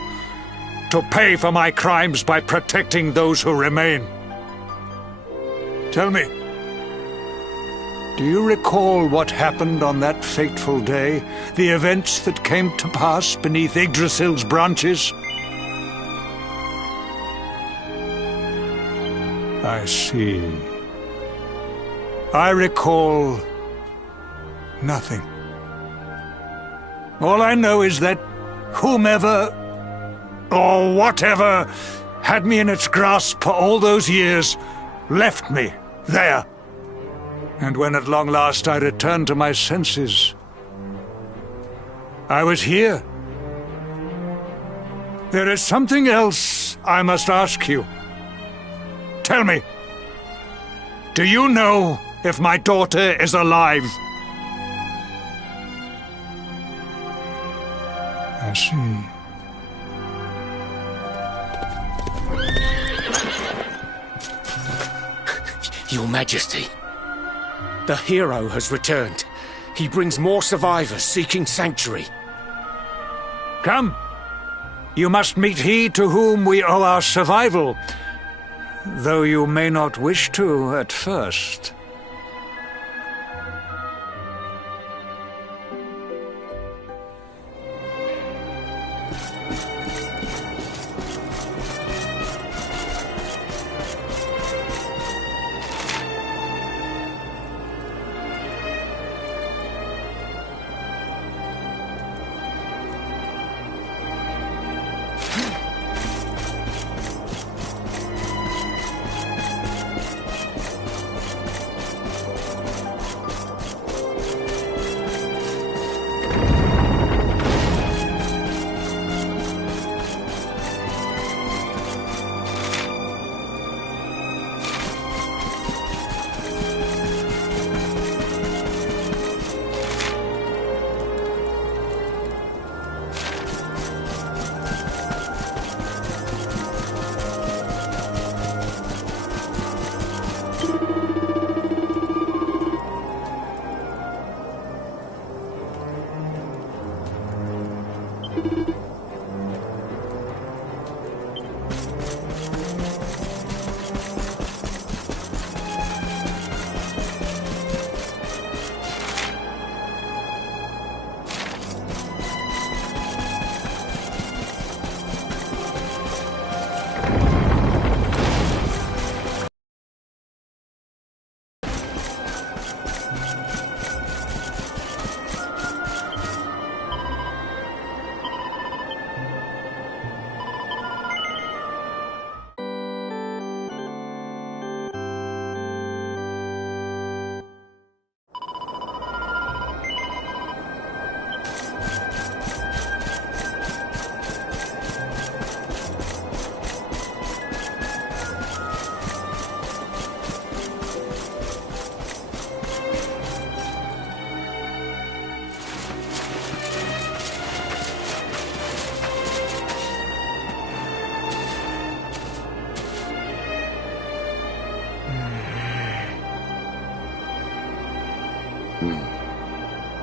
to pay for my crimes by protecting those who remain. Tell me, do you recall what happened on that fateful day? The events that came to pass beneath Yggdrasil's branches? I see. I recall nothing. All I know is that whomever or whatever had me in its grasp for all those years left me there. And when at long last I returned to my senses, I was here. There is something else I must ask you. Tell me, do you know if my daughter is alive? I see. Your Majesty, the hero has returned. He brings more survivors seeking sanctuary. Come. You must meet he to whom we owe our survival, though you may not wish to at first.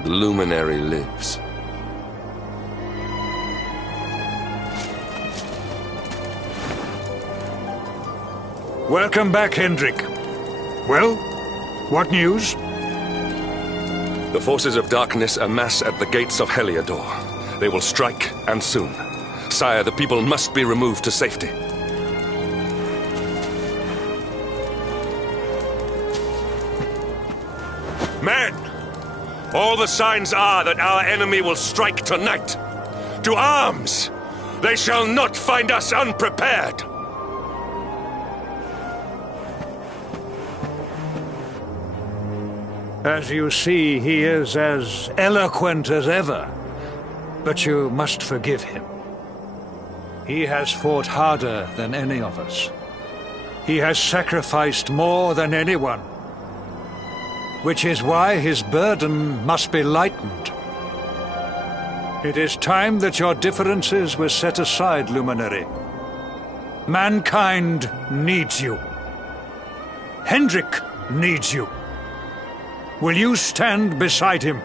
The luminary lives. Welcome back, Hendrik. Well, what news? The forces of darkness amass at the gates of Heliodor. They will strike, and soon. Sire, the people must be removed to safety. Men! All the signs are that our enemy will strike tonight. To arms! They shall not find us unprepared! As you see, he is as eloquent as ever. But you must forgive him. He has fought harder than any of us. He has sacrificed more than anyone. Which is why his burden must be lightened. It is time that your differences were set aside, Luminary. Mankind needs you. Hendrik needs you. Will you stand beside him?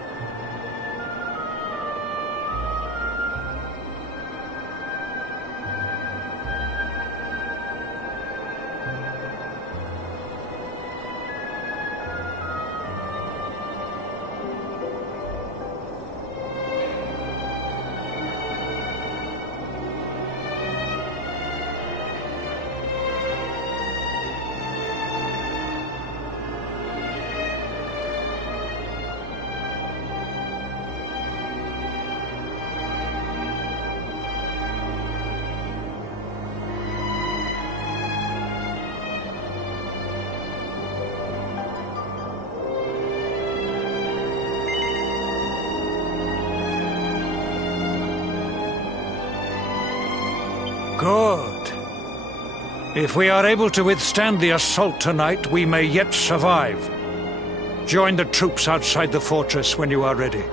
Good. If we are able to withstand the assault tonight, we may yet survive. Join the troops outside the fortress when you are ready.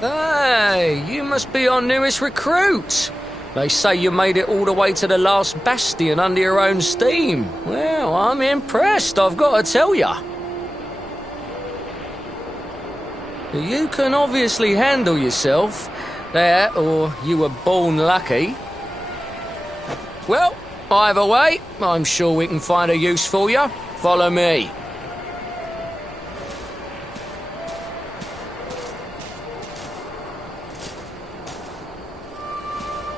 Hey, you must be our newest recruit. They say you made it all the way to the last bastion under your own steam. Well, I'm impressed, I've got to tell ya. You can obviously handle yourself. That, or you were born lucky. Well, either way, I'm sure we can find a use for you. Follow me.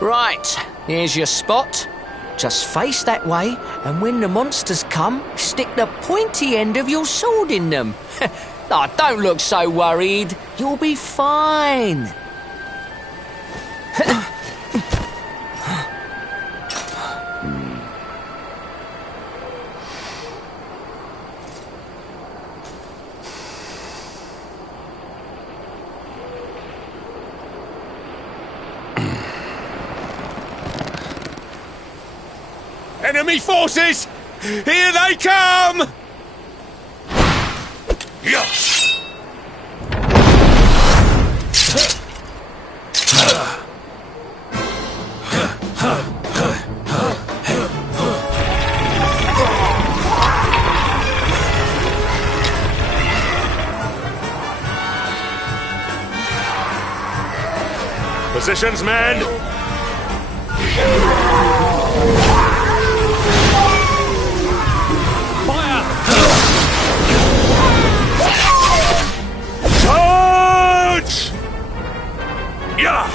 Right, here's your spot. Just face that way, and when the monsters come, stick the pointy end of your sword in them. Oh, don't look so worried. You'll be fine. Enemy forces! Here they come! Yes! Positions, men! Charge! Yeah!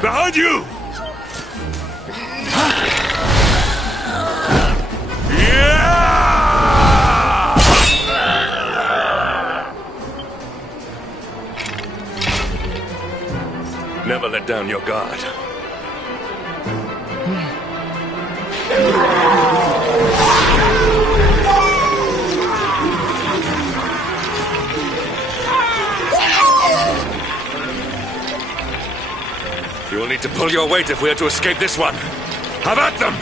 Behind you! Never let down your guard. You will need to pull your weight if we are to escape this one. Have at them!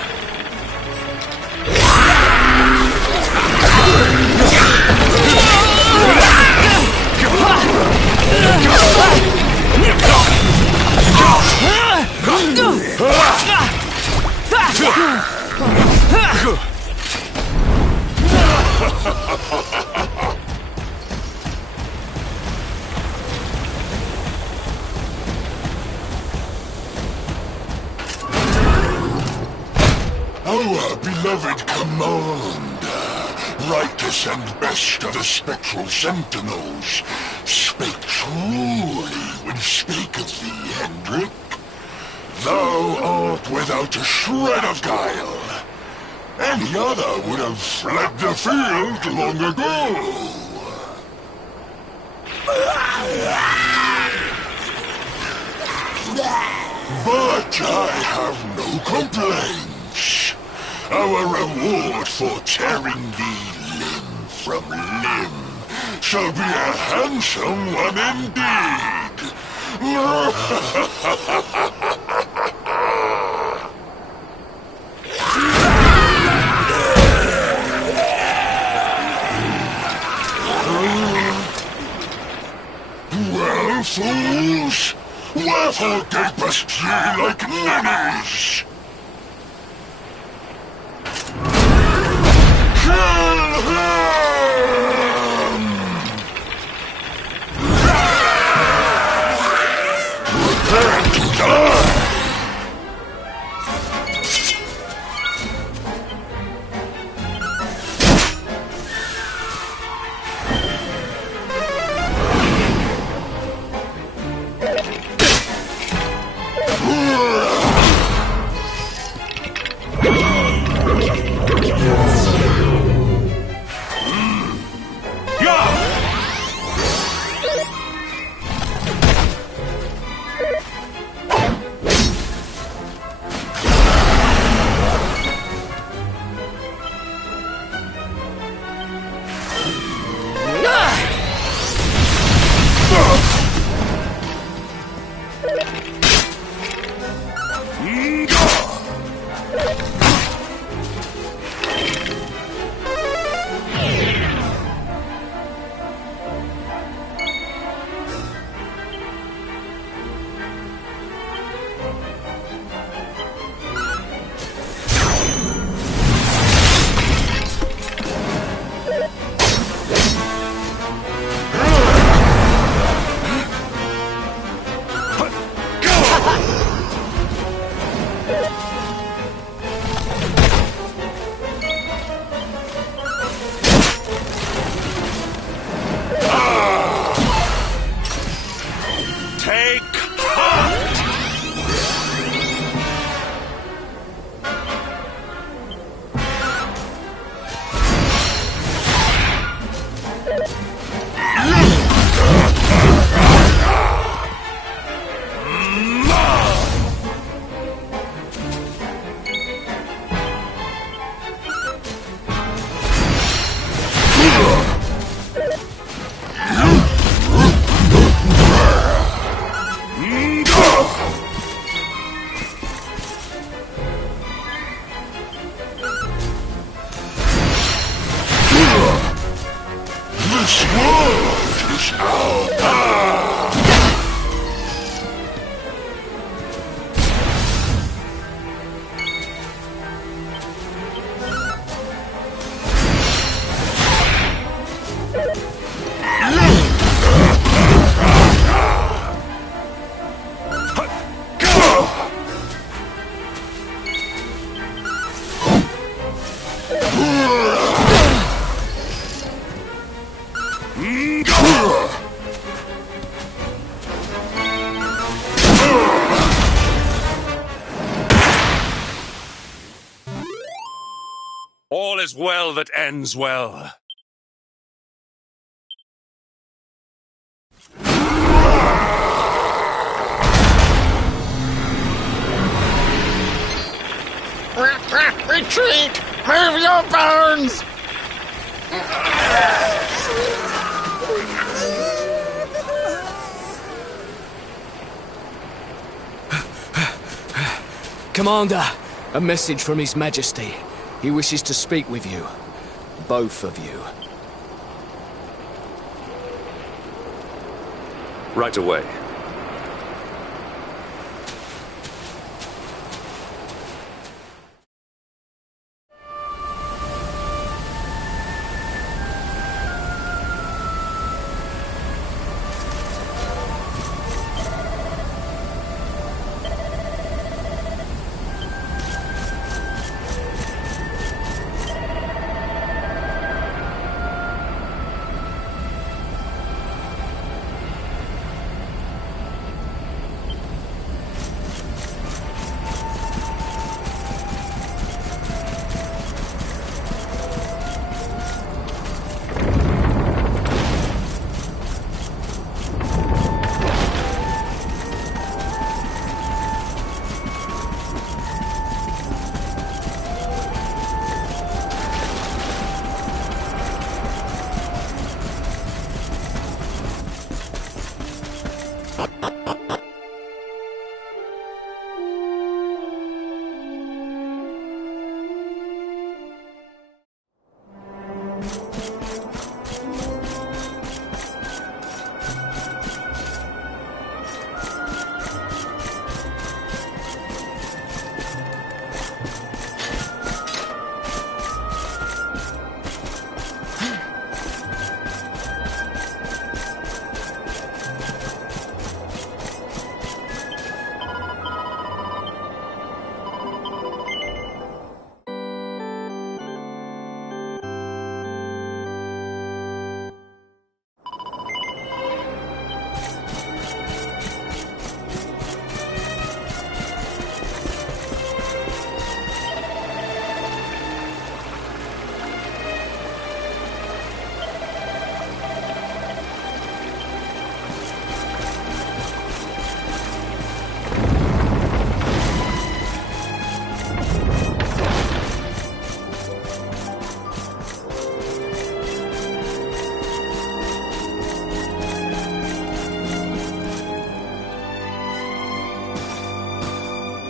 Our beloved commander, righteous and best of the spectral sentinels, spake truly when spaketh thee, Hendrik. Thou art without a shred of guile. Any other would have fled the field long ago. But I have no complaints. Our reward for tearing thee limb from limb shall be a handsome one indeed. Well, fools, wherefore gapest ye like ninnies? Kill him! Prepare to die! This world is our is well that ends well. Retreat! Move your bones! Commander, a message from His Majesty. He wishes to speak with you. Both of you. Right away.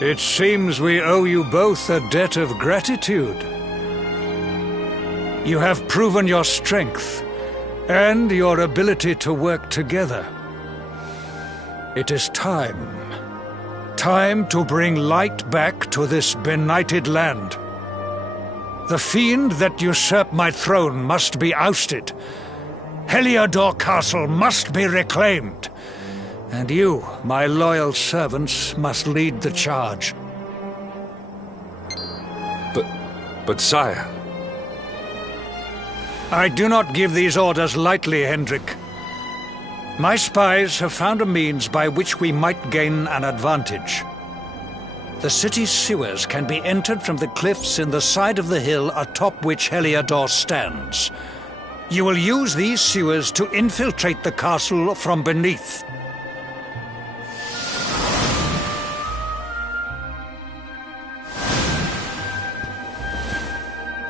It seems we owe you both a debt of gratitude. You have proven your strength and your ability to work together. It is time. Time to bring light back to this benighted land. The fiend that usurped my throne must be ousted. Heliodor Castle must be reclaimed. And you, my loyal servants, must lead the charge. But sire... I do not give these orders lightly, Hendrik. My spies have found a means by which we might gain an advantage. The city's sewers can be entered from the cliffs in the side of the hill atop which Heliodor stands. You will use these sewers to infiltrate the castle from beneath.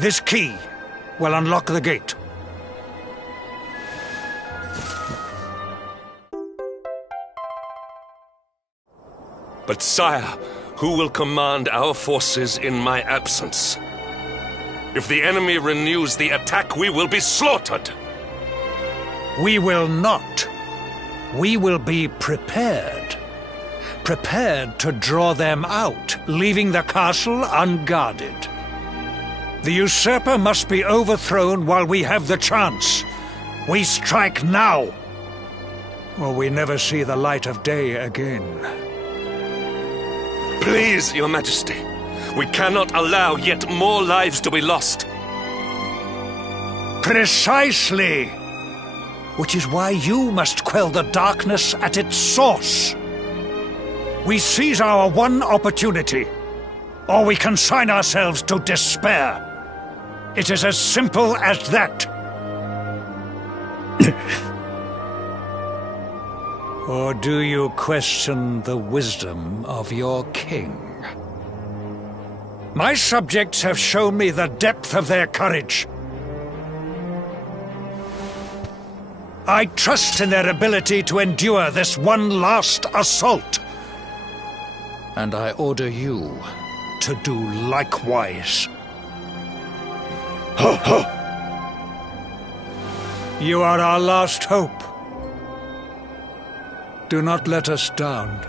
This key will unlock the gate. But sire, who will command our forces in my absence? If the enemy renews the attack, we will be slaughtered! We will not. We will be prepared. Prepared to draw them out, leaving the castle unguarded. The usurper must be overthrown while we have the chance. We strike now, or we never see the light of day again. Please, Your Majesty, we cannot allow yet more lives to be lost. Precisely! Which is why you must quell the darkness at its source. We seize our one opportunity, or we consign ourselves to despair. It is as simple as that. Or do you question the wisdom of your king? My subjects have shown me the depth of their courage. I trust in their ability to endure this one last assault. And I order you to do likewise. You are our last hope. Do not let us down.